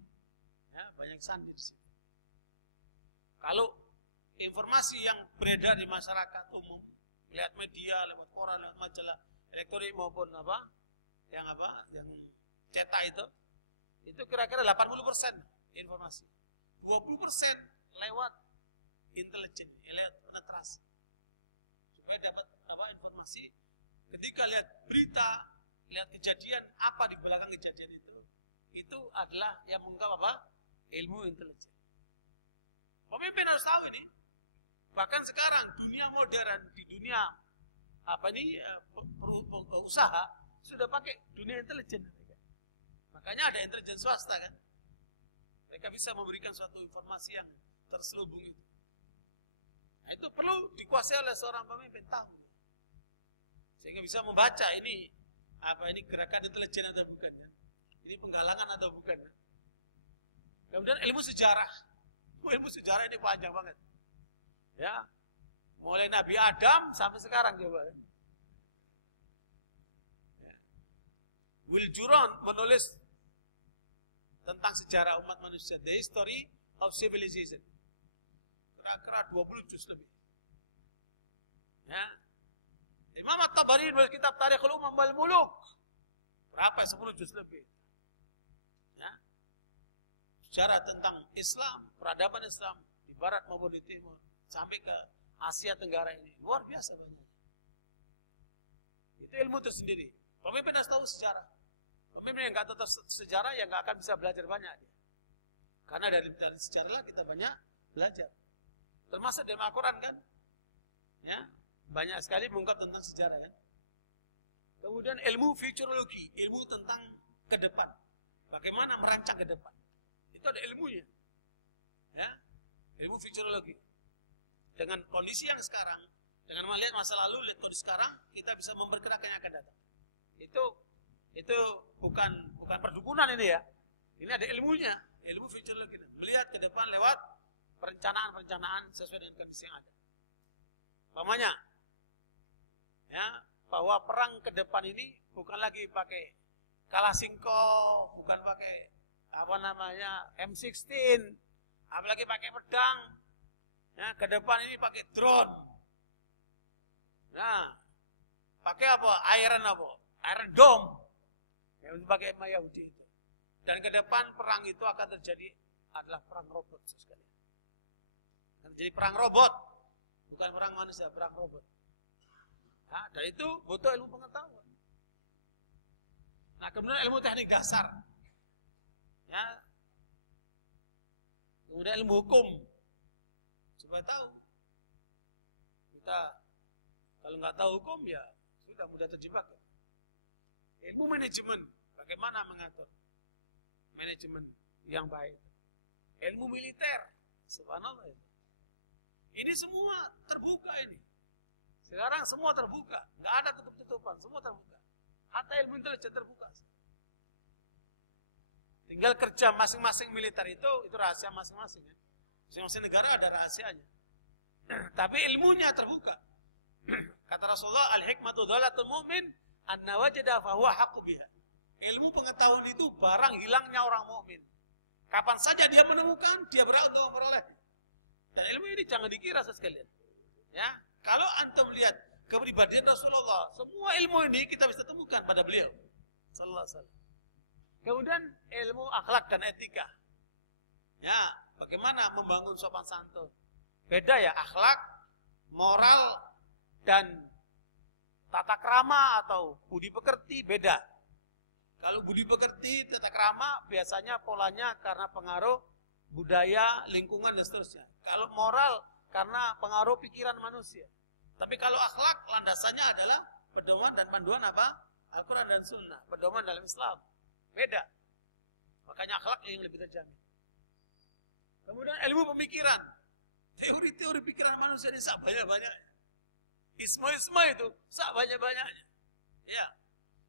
ya, banyak sandi di situ. Kalau informasi yang beredar di masyarakat umum, lihat media, lewat koran, lewat majalah elektronik maupun yang cetak itu kira-kira 80% informasi, 20% lewat intelijen, lewat penetrasi, supaya dapat informasi. Ketika lihat berita, lihat kejadian apa di belakang kejadian itu adalah yang mengungkap ilmu intelijen. Pemimpin harus tahu ini. Bahkan sekarang dunia modern, di dunia usaha sudah pakai dunia intelijen. Makanya ada intelijen swasta kan. Mereka bisa memberikan suatu informasi yang terselubung itu. Nah, itu perlu dikuasai oleh seorang pemimpin, tahu. Sehingga bisa membaca ini gerakan intelijen atau bukan kan? Ini penggalangan atau bukan kan? Kemudian ilmu sejarah. Ilmu sejarah ini panjang banget. Ya. Mulai Nabi Adam sampai sekarang coba. Ya. Will Juron menulis tentang sejarah umat manusia, The History of Civilization. Kira-kira 20 juz lebih. Ya. Imam At-Tabari menulis kitab Tarikhul Umam wal Muluk. Berapa? 10 juz lebih. Ya. Sejarah tentang Islam, peradaban Islam di barat maupun di timur, sampai ke Asia Tenggara ini luar biasa banyak. Itu ilmu tersendiri. Pemimpin harus tahu sejarah. Pemimpin yang nggak tahu sejarah yang nggak akan bisa belajar banyak dia. Karena dari sejarah kita banyak belajar. Termasuk dalam Al-Quran kan, ya banyak sekali mengungkap tentang sejarah kan. Kemudian ilmu futurologi, ilmu tentang ke depan, bagaimana merancang ke depan. Itu ada ilmunya, ya, ilmu futurologi. Dengan kondisi yang sekarang, dengan melihat masa lalu, lihat kondisi sekarang, kita bisa memperkirakan yang akan datang. Itu bukan perdukunan ini ya. Ini ada ilmunya, ilmu futurologi. Melihat ke depan lewat perencanaan sesuai dengan kondisi yang ada. Umpamanya, ya, bahwa perang ke depan ini bukan lagi pakai Kalashnikov, bukan pakai M16, apalagi pakai pedang. Ya, ke depan ini pakai drone. Nah, pakai Iron Dome. Yang dipakai Yahudi itu. Dan ke depan perang itu akan terjadi adalah perang robot sekali. Akan terjadi perang robot, bukan perang manusia, perang robot. Nah, dan itu butuh ilmu pengetahuan. Nah, kemudian ilmu teknik dasar. Ya. Kemudian ilmu hukum. Supaya tahu. Kita kalau nggak tahu hukum ya sudah mudah terjebak. Ilmu manajemen, bagaimana mengatur manajemen yang baik. Ilmu militer, subhanallah. Ini semua terbuka ini. Sekarang semua terbuka, nggak ada tutup-tutupan, semua terbuka. Hatta ilmu intelijen terbuka. Tinggal kerja masing-masing militer itu rahasia masing-masing. Ya. Masing-masing negara ada rahasianya. Tapi ilmunya terbuka. Kata Rasulullah, al-hikmatu dhalatul mu'min anna wajada fa huwa haqqu biha. Ilmu pengetahuan itu barang hilangnya orang mukmin. Kapan saja dia menemukan, dia berhak untuk memperoleh. Dan ilmu ini jangan dikira sekalian. Ya, kalau antum lihat kepribadian Rasulullah, semua ilmu ini kita bisa temukan pada beliau sallallahu alaihi wasallam. Kemudian ilmu akhlak dan etika. Ya, bagaimana membangun sopan santun. Beda ya akhlak, moral dan tata krama atau budi pekerti beda. Kalau budi pekerti, tata krama biasanya polanya karena pengaruh budaya, lingkungan dan seterusnya. Kalau moral karena pengaruh pikiran manusia. Tapi kalau akhlak landasannya adalah pedoman dan panduan apa? Al-Quran dan Sunnah, pedoman dalam Islam. Beda. Makanya akhlak yang lebih terjamin. Kemudian ilmu pemikiran. Teori-teori pikiran manusia ini sak banyak-banyaknya. Isma itu sak banyak-banyaknya. Ya.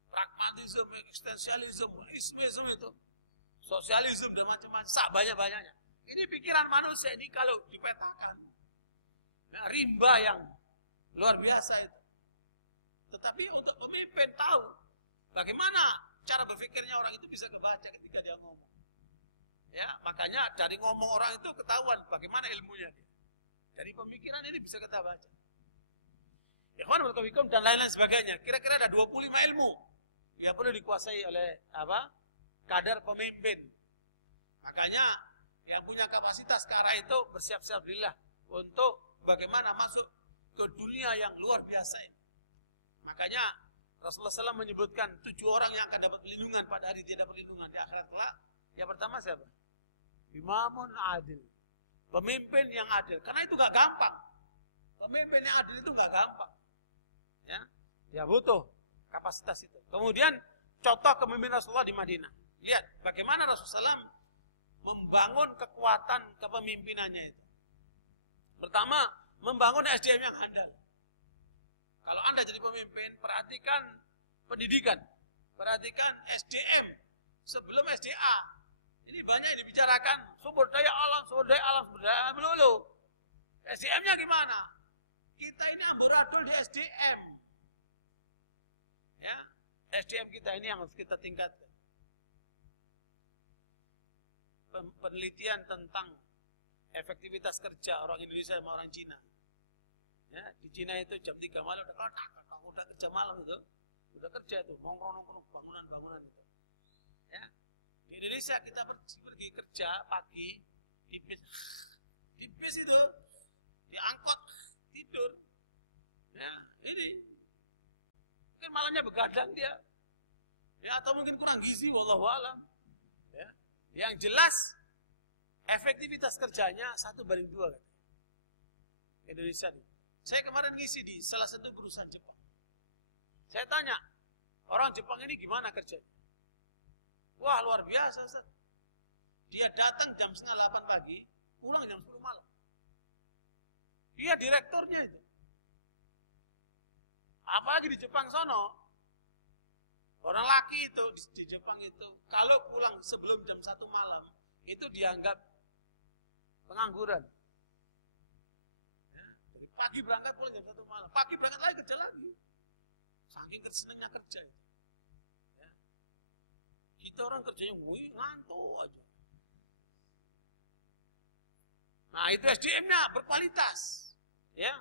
Pragmatisme, eksistensialisme, ismisme itu. Sosialisme dan macam-macam sak banyak-banyaknya. Ini pikiran manusia ini kalau dipetakan. Nah, rimba yang luar biasa itu. Tetapi untuk pemimpin tahu bagaimana cara berpikirnya orang itu bisa kebaca ketika dia ngomong. Ya, makanya dari ngomong orang itu ketahuan bagaimana ilmunya dia. Dari pemikiran ini bisa kita baca. Ikhwan Al-Qawikum dan lain-lain sebagainya. Kira-kira ada 25 ilmu yang perlu dikuasai oleh kadar pemimpin. Makanya yang punya kapasitas ke arah itu bersiap-siap lillah untuk bagaimana masuk ke dunia yang luar biasa ini. Makanya Rasulullah SAW menyebutkan 7 orang yang akan dapat perlindungan pada hari dia dapat perlindungan di akhirat kelak. Yang pertama siapa? Imamun adil. Pemimpin yang adil. Karena itu gak gampang. Pemimpin yang adil itu gak gampang. Ya, dia butuh kapasitas itu. Kemudian contoh kepemimpinan Rasulullah di Madinah. Lihat bagaimana Rasulullah SAW membangun kekuatan kepemimpinannya itu. Pertama, membangun SDM yang handal. Kalau Anda jadi pemimpin, perhatikan pendidikan, perhatikan SDM sebelum SDA. Ini banyak yang dibicarakan sumber daya alam, sumber daya melulu. SDM-nya gimana? Kita ini amburadul di SDM. Ya, SDM kita ini yang harus kita tingkatkan. Penelitian tentang efektivitas kerja orang Indonesia sama orang Cina. Ya, di Cina itu jam 3 malam udah kerja malam itu. Udah kerja itu, nongkrong-nongkrong bangunan-bangunan itu. Ya. Di Indonesia kita pergi kerja pagi di bis itu, di angkot tidur. Ya, ini mungkin malamnya begadang dia. Ya, atau mungkin kurang gizi, wallahu alam. Ya. Yang jelas efektivitas kerjanya 1:2 kan. Indonesia nih. Saya kemarin ngisi di salah satu perusahaan Jepang. Saya tanya, orang Jepang ini gimana kerjanya? Wah, luar biasa, Ustaz. Dia datang jam 7:30 pagi, pulang jam 10 malam. Dia direkturnya itu. Apalagi di Jepang sono, orang laki itu di Jepang itu, kalau pulang sebelum jam 1 malam, itu dianggap pengangguran. Ya, dari pagi berangkat pulang jam 1 malam, pagi berangkat lagi kerja lagi. Saking senengnya kerja itu. Ya. Kita orang kerjanya ngantuk aja. Nah, itu SDM-nya berkualitas. Ya,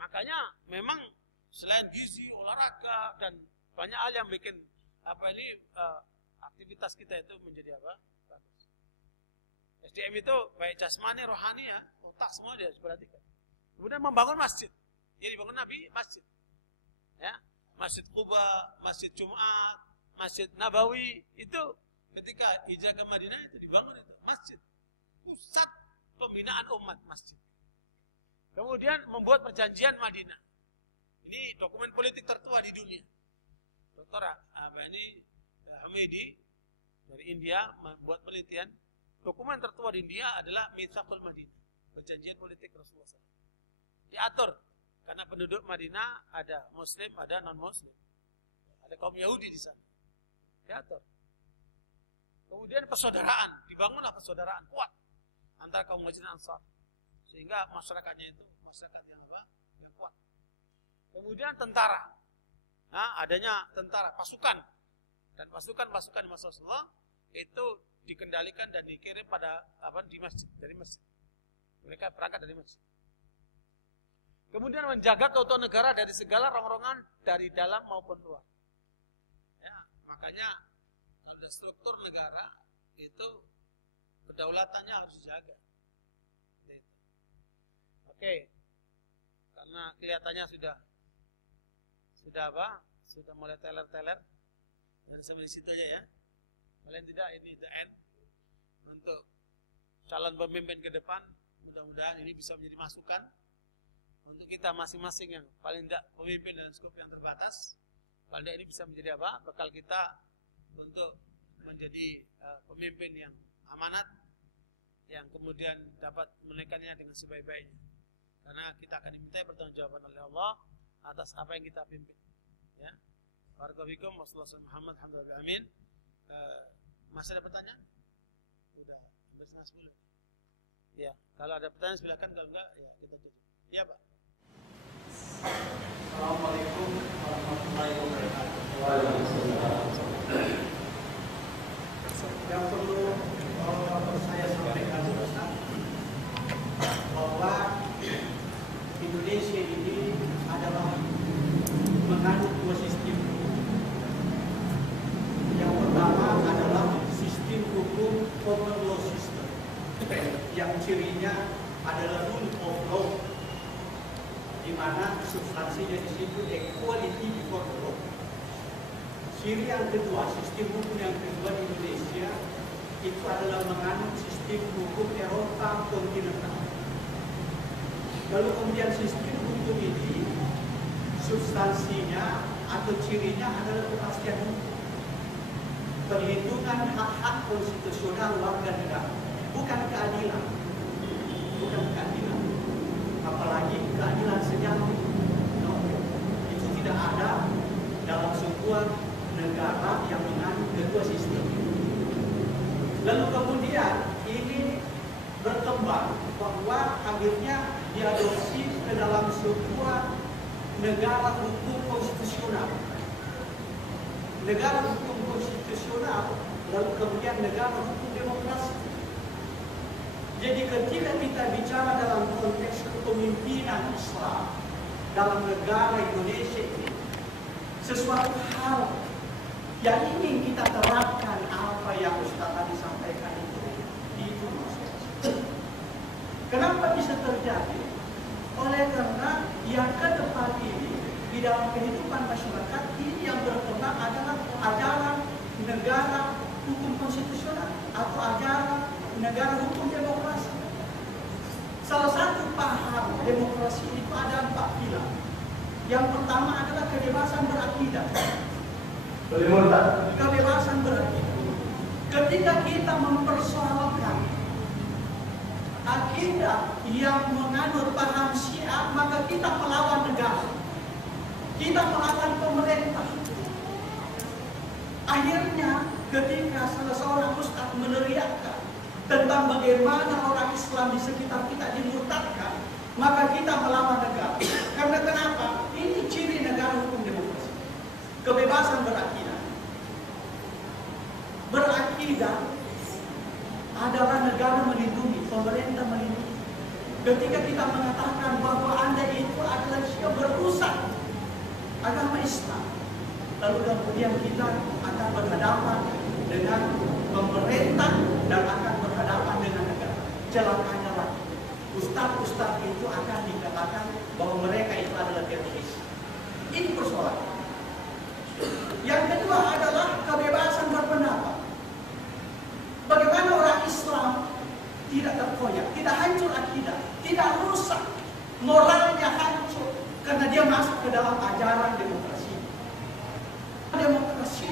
makanya memang selain gizi, olahraga dan banyak hal yang bikin aktivitas kita itu menjadi bagus. SDM itu baik jasmani, rohani ya, otak semua dia harus perhatikan. Kemudian membangun masjid. Jadi bangun Nabi masjid. Ya, Masjid Quba, Masjid Jumat, Masjid Nabawi itu ketika hijrah ke Madinah itu dibangun itu masjid. Pusat pembinaan umat masjid. Kemudian membuat perjanjian Madinah. Ini dokumen politik tertua di dunia. Dr. Hamidi dari India membuat penelitian. Dokumen tertua di India adalah Mitsaqul Madinah. Perjanjian politik Rasulullah SAW. Diatur. Karena penduduk Madinah ada Muslim, ada non-Muslim. Ada kaum Yahudi di sana. Diatur. Kemudian persaudaraan. Dibangunlah persaudaraan kuat antara kaum Muhajirin dan Ansar. Sehingga masyarakatnya itu masyarakat yang yang kuat. Kemudian tentara. Nah, adanya tentara, pasukan. Dan pasukan-pasukan di masa Rasulullah itu dikendalikan dan dikirim pada di masjid, dari masjid. Mereka berangkat dari masjid. Kemudian menjaga keutuhan negara dari segala rongrongan dari dalam maupun luar. Ya, makanya kalau ada struktur negara itu kedaulatannya harus dijaga. Oke. Karena kelihatannya sudah mulai teler-teler. Dan sampai di situ aja ya. Paling tidak ini the end untuk calon pemimpin ke depan. Mudah-mudahan ini bisa menjadi masukan untuk kita masing-masing yang paling tidak pemimpin dalam skop yang terbatas. Paling tidak ini bisa menjadi bekal kita untuk menjadi pemimpin yang amanat, yang kemudian dapat menunaikannya dengan sebaik-baiknya. Karena kita akan diminta pertanggungjawaban oleh Allah atas apa yang kita pimpin. Ya. Barakallahu wasallallahu Muhammad alhamdulillah amin. Masih ada pertanyaan? Udah hampir 9:30. Ya, kalau ada pertanyaan silakan, kalau enggak ya kita tutup. Ya, Pak. Assalamualaikum warahmatullahi wabarakatuh. Yang perlu saya sampaikan Ustaz, bahwa Indonesia ini adalah menganut dua sistem. Yang pertama adalah sistem hukum common law system, yang cirinya adalah rule of law, di mana substansinya di situ equality before the law. Ciri yang kedua, sistem hukum yang kedua di Indonesia itu adalah menganut sistem hukum Eropa kontinental. Lalu kemudian sistem hukum ini substansinya atau cirinya adalah kepastian hukum, perlindungan hak-hak konstitusional warga negara, bukan keadilan, apalagi keadilan sejati. No, itu tidak ada dalam sebuah negara yang menganut kedua sistem. Lalu kemudian ini berkembang bahwa akhirnya diadopsi ke dalam sebuah negara hukum konstitusional. Negara hukum konstitusional, lalu kemudian negara hukum demokrasi. Jadi ketika kita bicara dalam konteks kepemimpinan Islam dalam negara Indonesia ini, sesuatu hal yang ingin kita terapkan apa yang Ustaz tadi sampaikan itu maksudnya. Kenapa bisa terjadi? Oleh karena yang ke depan ini di dalam kehidupan masyarakat ini yang berkembang adalah ajaran negara hukum konstitusional atau ajaran negara hukum demokrasi. Salah satu paham demokrasi itu ada 4 pilar. Yang pertama adalah kebebasan berakidah. Kebebasan berakidah. Ketika kita mempersoalkan akidah yang menganut paham Syiah, maka kita melawan negara. Kita melawan pemerintah. Akhirnya ketika salah seorang ustaz meneriakkan tentang bagaimana orang Islam di sekitar kita dimurtadkan, maka kita melawan negara. Karena kenapa? Ini ciri negara hukum demokrasi. Kebebasan berakidah. Berakidah adalah negara melindungi, pemerintah melindungi. Ketika kita mengatakan bahwa Anda itu adalah Syiah berusak agama Islam, lalu kemudian kita akan berhadapan dengan pemerintah dan akan berhadapan dengan negara. Celakanya lagi, ustaz-ustaz itu akan dikatakan bahwa mereka itu adalah teroris. Ini persoalan. Yang kedua adalah kebebasan berpendapat. Bagaimana orang Islam tidak terkoyak, tidak hancur akidah, tidak rusak, moralnya hancur karena dia masuk ke dalam ajaran demokrasi. Demokrasi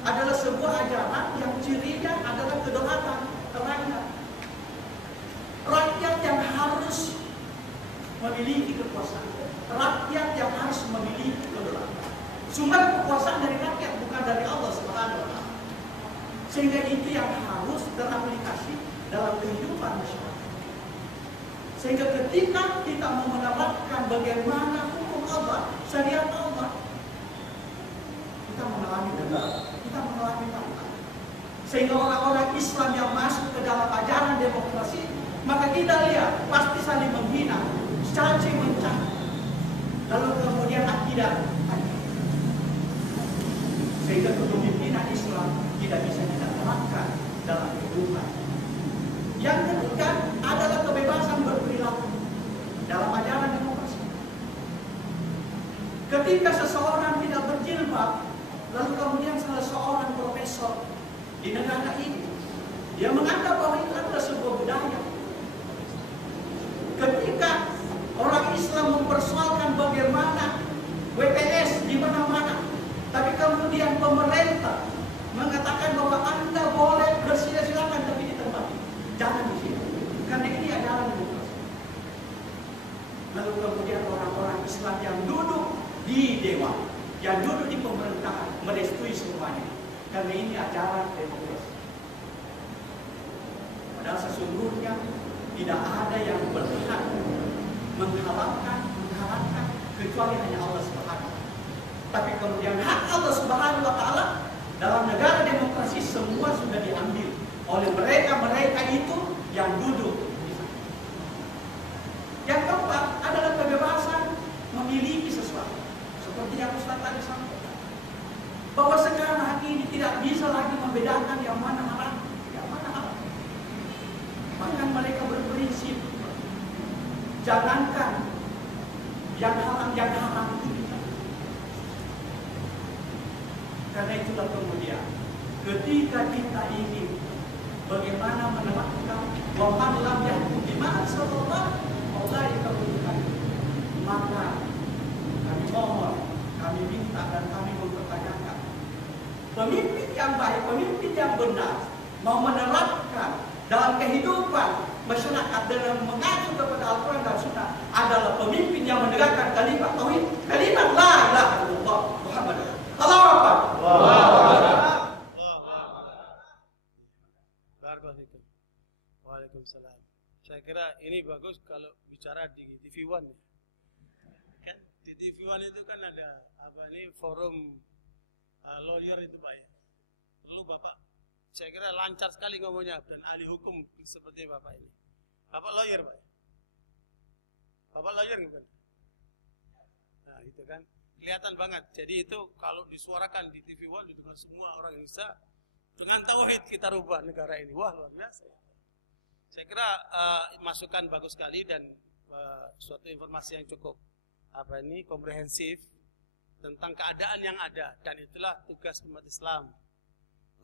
adalah sebuah ajaran yang cirinya adalah kedaulatan rakyat. Rakyat yang harus memiliki kekuasaan, rakyat yang harus memiliki kedaulatan. Sumber kekuasaan dari rakyat, bukan dari Allah Subhanahu wa Ta'ala. Sehingga itu yang harus teraplikasi dalam kehidupan masyarakat. Sehingga ketika kita mau menerapkan bagaimana hukum Allah, syariat Allah, kita mengalami negara, kita mengalami tantangan. Sehingga orang-orang Islam yang masuk ke dalam ajaran demokrasi, maka kita lihat pasti saling menghina, caci mencaci, lalu kemudian akidah. Sehingga kepemimpinan Islam tidak bisa kita terapkan dalam kehidupan. Yang ketiga adalah kebebasan berperilaku dalam ajaran demokrasi. Ketika seseorang tidak berjilbab, lalu kemudian salah seorang profesor di negara ini, dia menganggap bahwa itu adalah sebuah budaya. Ketika orang Islam mempersoalkan bagaimana WPS di mana-mana, tapi kemudian pemerintah mengatakan bahwa Anda boleh silakan tapi di tempat ini, jangan di sini, karena ini ajaran demokrasi. Lalu kemudian orang-orang Islam yang duduk di dewan, yang duduk di pemerintahan merestui semuanya, karena ini ajaran demokrasi. Padahal sesungguhnya tidak ada yang berhak menghalangkan kecuali hanya Allah Subhanahu. Tapi kemudian hak Allah Subhanahu wa taala dalam negara demokrasi semua sudah diambil oleh mereka itu yang duduk di sana. Yang keempat adalah kebebasan memiliki sesuatu. Seperti yang Ustaz tadi sampaikan, bahwa sekarang hari ini tidak bisa lagi membedakan yang mana haram, yang mana halal. Bahkan mereka berprinsip, jangankan yang haram itu bisa. Karena itulah kemudian ketika kita ingin bagaimana menerapkan wa man lam yahkum bima anzalallah ulaika humul kafirun, maka kami mohon, kami minta dan kami mempertanyakan pemimpin yang baik, pemimpin yang benar mau menerapkan dalam kehidupan masyarakat dengan mengacu kepada Al-Quran dan Sunnah adalah pemimpin yang menegakkan kalimat tauhid, kalimat la ilaha illallah Muhammad Allahu Akbar. Waalaikumsalam. Saya kira ini bagus kalau bicara di TV One. Kan di TV One itu kan ada forum lawyer itu Pak ya. Lalu Bapak, saya kira lancar sekali ngomongnya dan ahli hukum seperti Bapak ini. Bapak lawyer Pak. Bapak lawyer bukan? Nah itu kan kelihatan banget. Jadi itu kalau disuarakan di TV One didengar semua orang Indonesia, dengan tauhid kita rubah negara ini. Wah luar biasa. Saya kira masukan bagus sekali dan suatu informasi yang cukup komprehensif tentang keadaan yang ada, dan itulah tugas umat Islam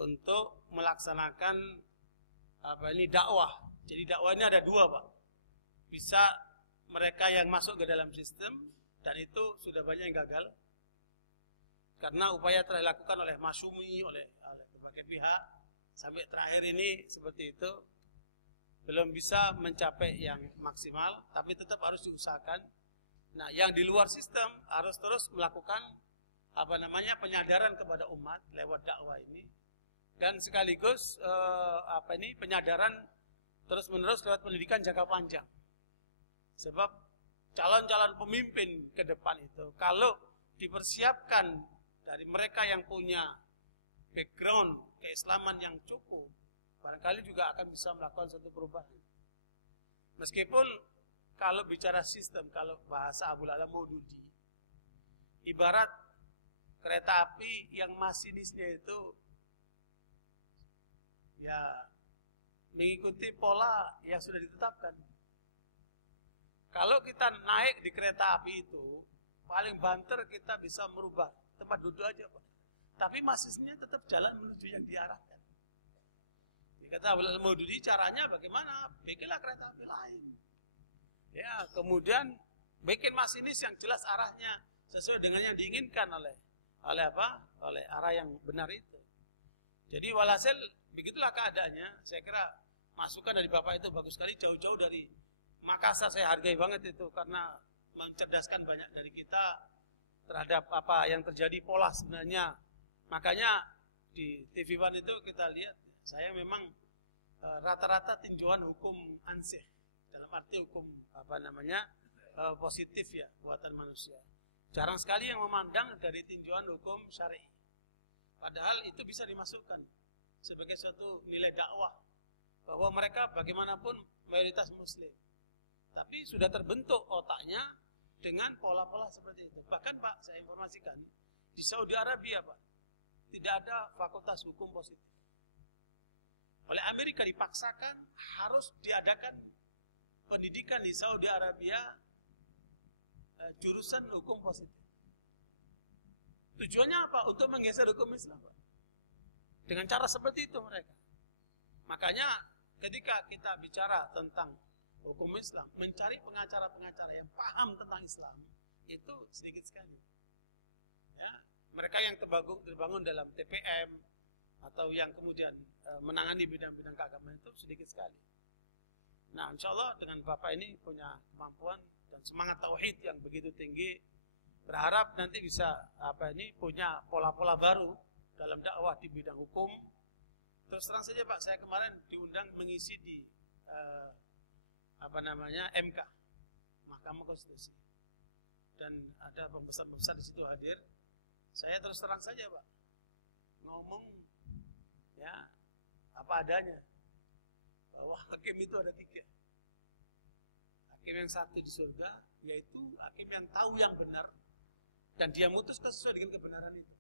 untuk melaksanakan dakwah. Jadi dakwah ini ada dua Pak. Bisa mereka yang masuk ke dalam sistem, dan itu sudah banyak yang gagal karena upaya telah dilakukan oleh Masyumi, oleh berbagai pihak sampai terakhir ini seperti itu, belum bisa mencapai yang maksimal, tapi tetap harus diusahakan. Nah, yang di luar sistem harus terus melakukan penyadaran kepada umat lewat dakwah ini, dan sekaligus penyadaran terus-menerus lewat pendidikan jangka panjang. Sebab calon-calon pemimpin ke depan itu kalau dipersiapkan dari mereka yang punya background keislaman yang cukup, barangkali juga akan bisa melakukan suatu perubahan. Meskipun kalau bicara sistem, kalau bahasa Abul Ala Maududi, ibarat kereta api yang masinisnya itu ya mengikuti pola yang sudah ditetapkan. Kalau kita naik di kereta api itu, paling banter kita bisa merubah tempat duduk aja Pak. Tapi masinisnya tetap jalan menuju yang diarahkan. Kata Abul Ala Maududi, caranya bagaimana? Bikinlah kereta api lain. Ya, kemudian bikin masinis yang jelas arahnya sesuai dengan yang diinginkan oleh arah yang benar itu. Jadi walhasil begitulah keadaannya. Saya kira masukan dari Bapak itu bagus sekali, jauh-jauh dari Makassar saya hargai banget itu karena mencerdaskan banyak dari kita terhadap apa yang terjadi pola sebenarnya. Makanya di TV One itu kita lihat, saya memang rata-rata tinjauan hukum ansih, dalam arti hukum positif ya, buatan manusia. Jarang sekali yang memandang dari tinjauan hukum syar'i. Padahal itu bisa dimasukkan sebagai suatu nilai dakwah, bahwa mereka bagaimanapun mayoritas muslim, tapi sudah terbentuk otaknya dengan pola-pola seperti itu. Bahkan Pak, saya informasikan, di Saudi Arabia Pak, tidak ada fakultas hukum positif. Oleh Amerika dipaksakan harus diadakan pendidikan di Saudi Arabia jurusan hukum positif. Tujuannya apa? Untuk menggeser hukum Islam Pak. Dengan cara seperti itu mereka. Makanya ketika kita bicara tentang hukum Islam, mencari pengacara-pengacara yang paham tentang Islam itu sedikit sekali. Ya, mereka yang terbangun dalam TPM atau yang kemudian menangani bidang-bidang keagamaan itu sedikit sekali. Nah, insya Allah dengan Bapak ini punya kemampuan dan semangat tauhid yang begitu tinggi, berharap nanti bisa punya pola-pola baru dalam dakwah di bidang hukum. Terus terang saja Pak, saya kemarin diundang mengisi di MK, Mahkamah Konstitusi. Dan ada pembesar-pembesar di situ hadir. Saya terus terang saja, Pak, ngomong ya apa adanya, bahwa hakim itu ada 3. Hakim yang satu di surga, yaitu hakim yang tahu yang benar dan dia memutuskan sesuai dengan kebenaran itu.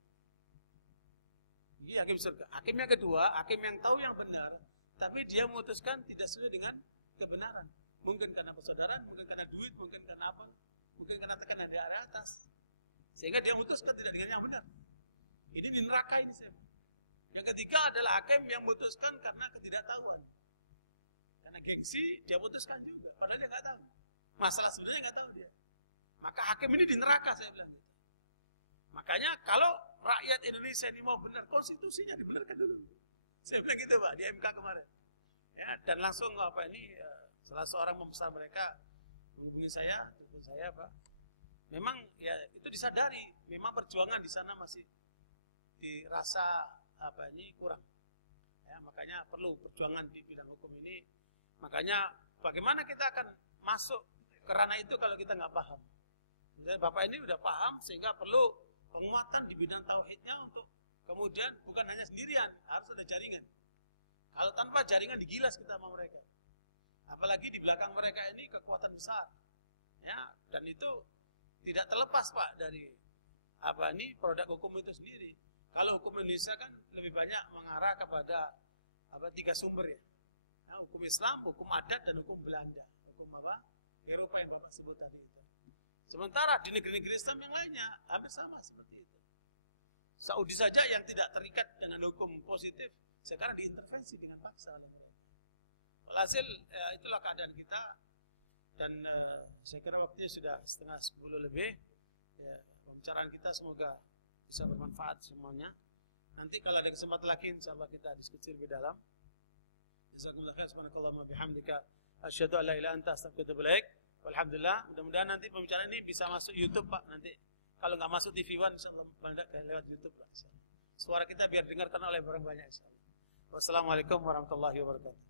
Ini hakim surga. Hakim yang kedua, hakim yang tahu yang benar, tapi dia memutuskan tidak sesuai dengan kebenaran. Mungkin karena persaudaraan, mungkin karena duit, mungkin karena apa, mungkin karena tekanan dari atas, sehingga dia memutuskan tidak dengan yang benar. Ini di neraka ini saya. Yang ketiga adalah hakim yang memutuskan karena ketidaktahuan. Karena gengsi, dia putuskan juga, padahal dia nggak tahu. Masalah sebenarnya nggak tahu dia. Maka hakim ini di neraka, saya bilang gitu. Makanya kalau rakyat Indonesia ini mau benar, konstitusinya dibenarkan dulu. Saya bilang gitu, Pak, di MK kemarin. Ya, dan langsung salah seorang pembesar mereka menghubungi saya, telepon saya, Pak. Memang ya itu disadari, memang perjuangan di sana masih dirasa kurang. Ya, makanya perlu perjuangan di bidang hukum ini. Makanya bagaimana kita akan masuk ke ranah itu kalau kita nggak paham. Misalnya Bapak ini udah paham sehingga perlu penguatan di bidang tauhidnya untuk kemudian bukan hanya sendirian, harus ada jaringan. Kalau tanpa jaringan digilas kita sama mereka. Apalagi di belakang mereka ini kekuatan besar. Ya, dan itu tidak terlepas, Pak, dari produk hukum itu sendiri. Kalau hukum Indonesia kan lebih banyak mengarah kepada 3 sumber ya. Nah, hukum Islam, hukum adat, dan hukum Belanda. Hukum Eropa yang Bapak sebut tadi itu. Sementara di negeri-negeri Islam yang lainnya hampir sama seperti itu. Saudi saja yang tidak terikat dengan hukum positif, sekarang diintervensi dengan paksa oleh mereka. Alhasil itulah keadaan kita. Dan saya kira waktunya sudah 9:30 lebih. Ya, pembicaraan kita semoga bisa bermanfaat semuanya. Nanti kalau ada kesempatan lagi, insyaallah kita diskusi lebih dalam. Jazakumullah khair, subhanakallahumma bihamdika asyhadu an la ilaha illa anta astaghfiruka wa atubu ilaik. Alhamdulillah, mudah-mudahan nanti pembicaraan ini bisa masuk YouTube, Pak. Nanti kalau nggak masuk TV One, insyaallah lewat YouTube, Pak. Suara kita biar dengarkan oleh orang banyak, insyaallah. Wassalamualaikum warahmatullahi wabarakatuh.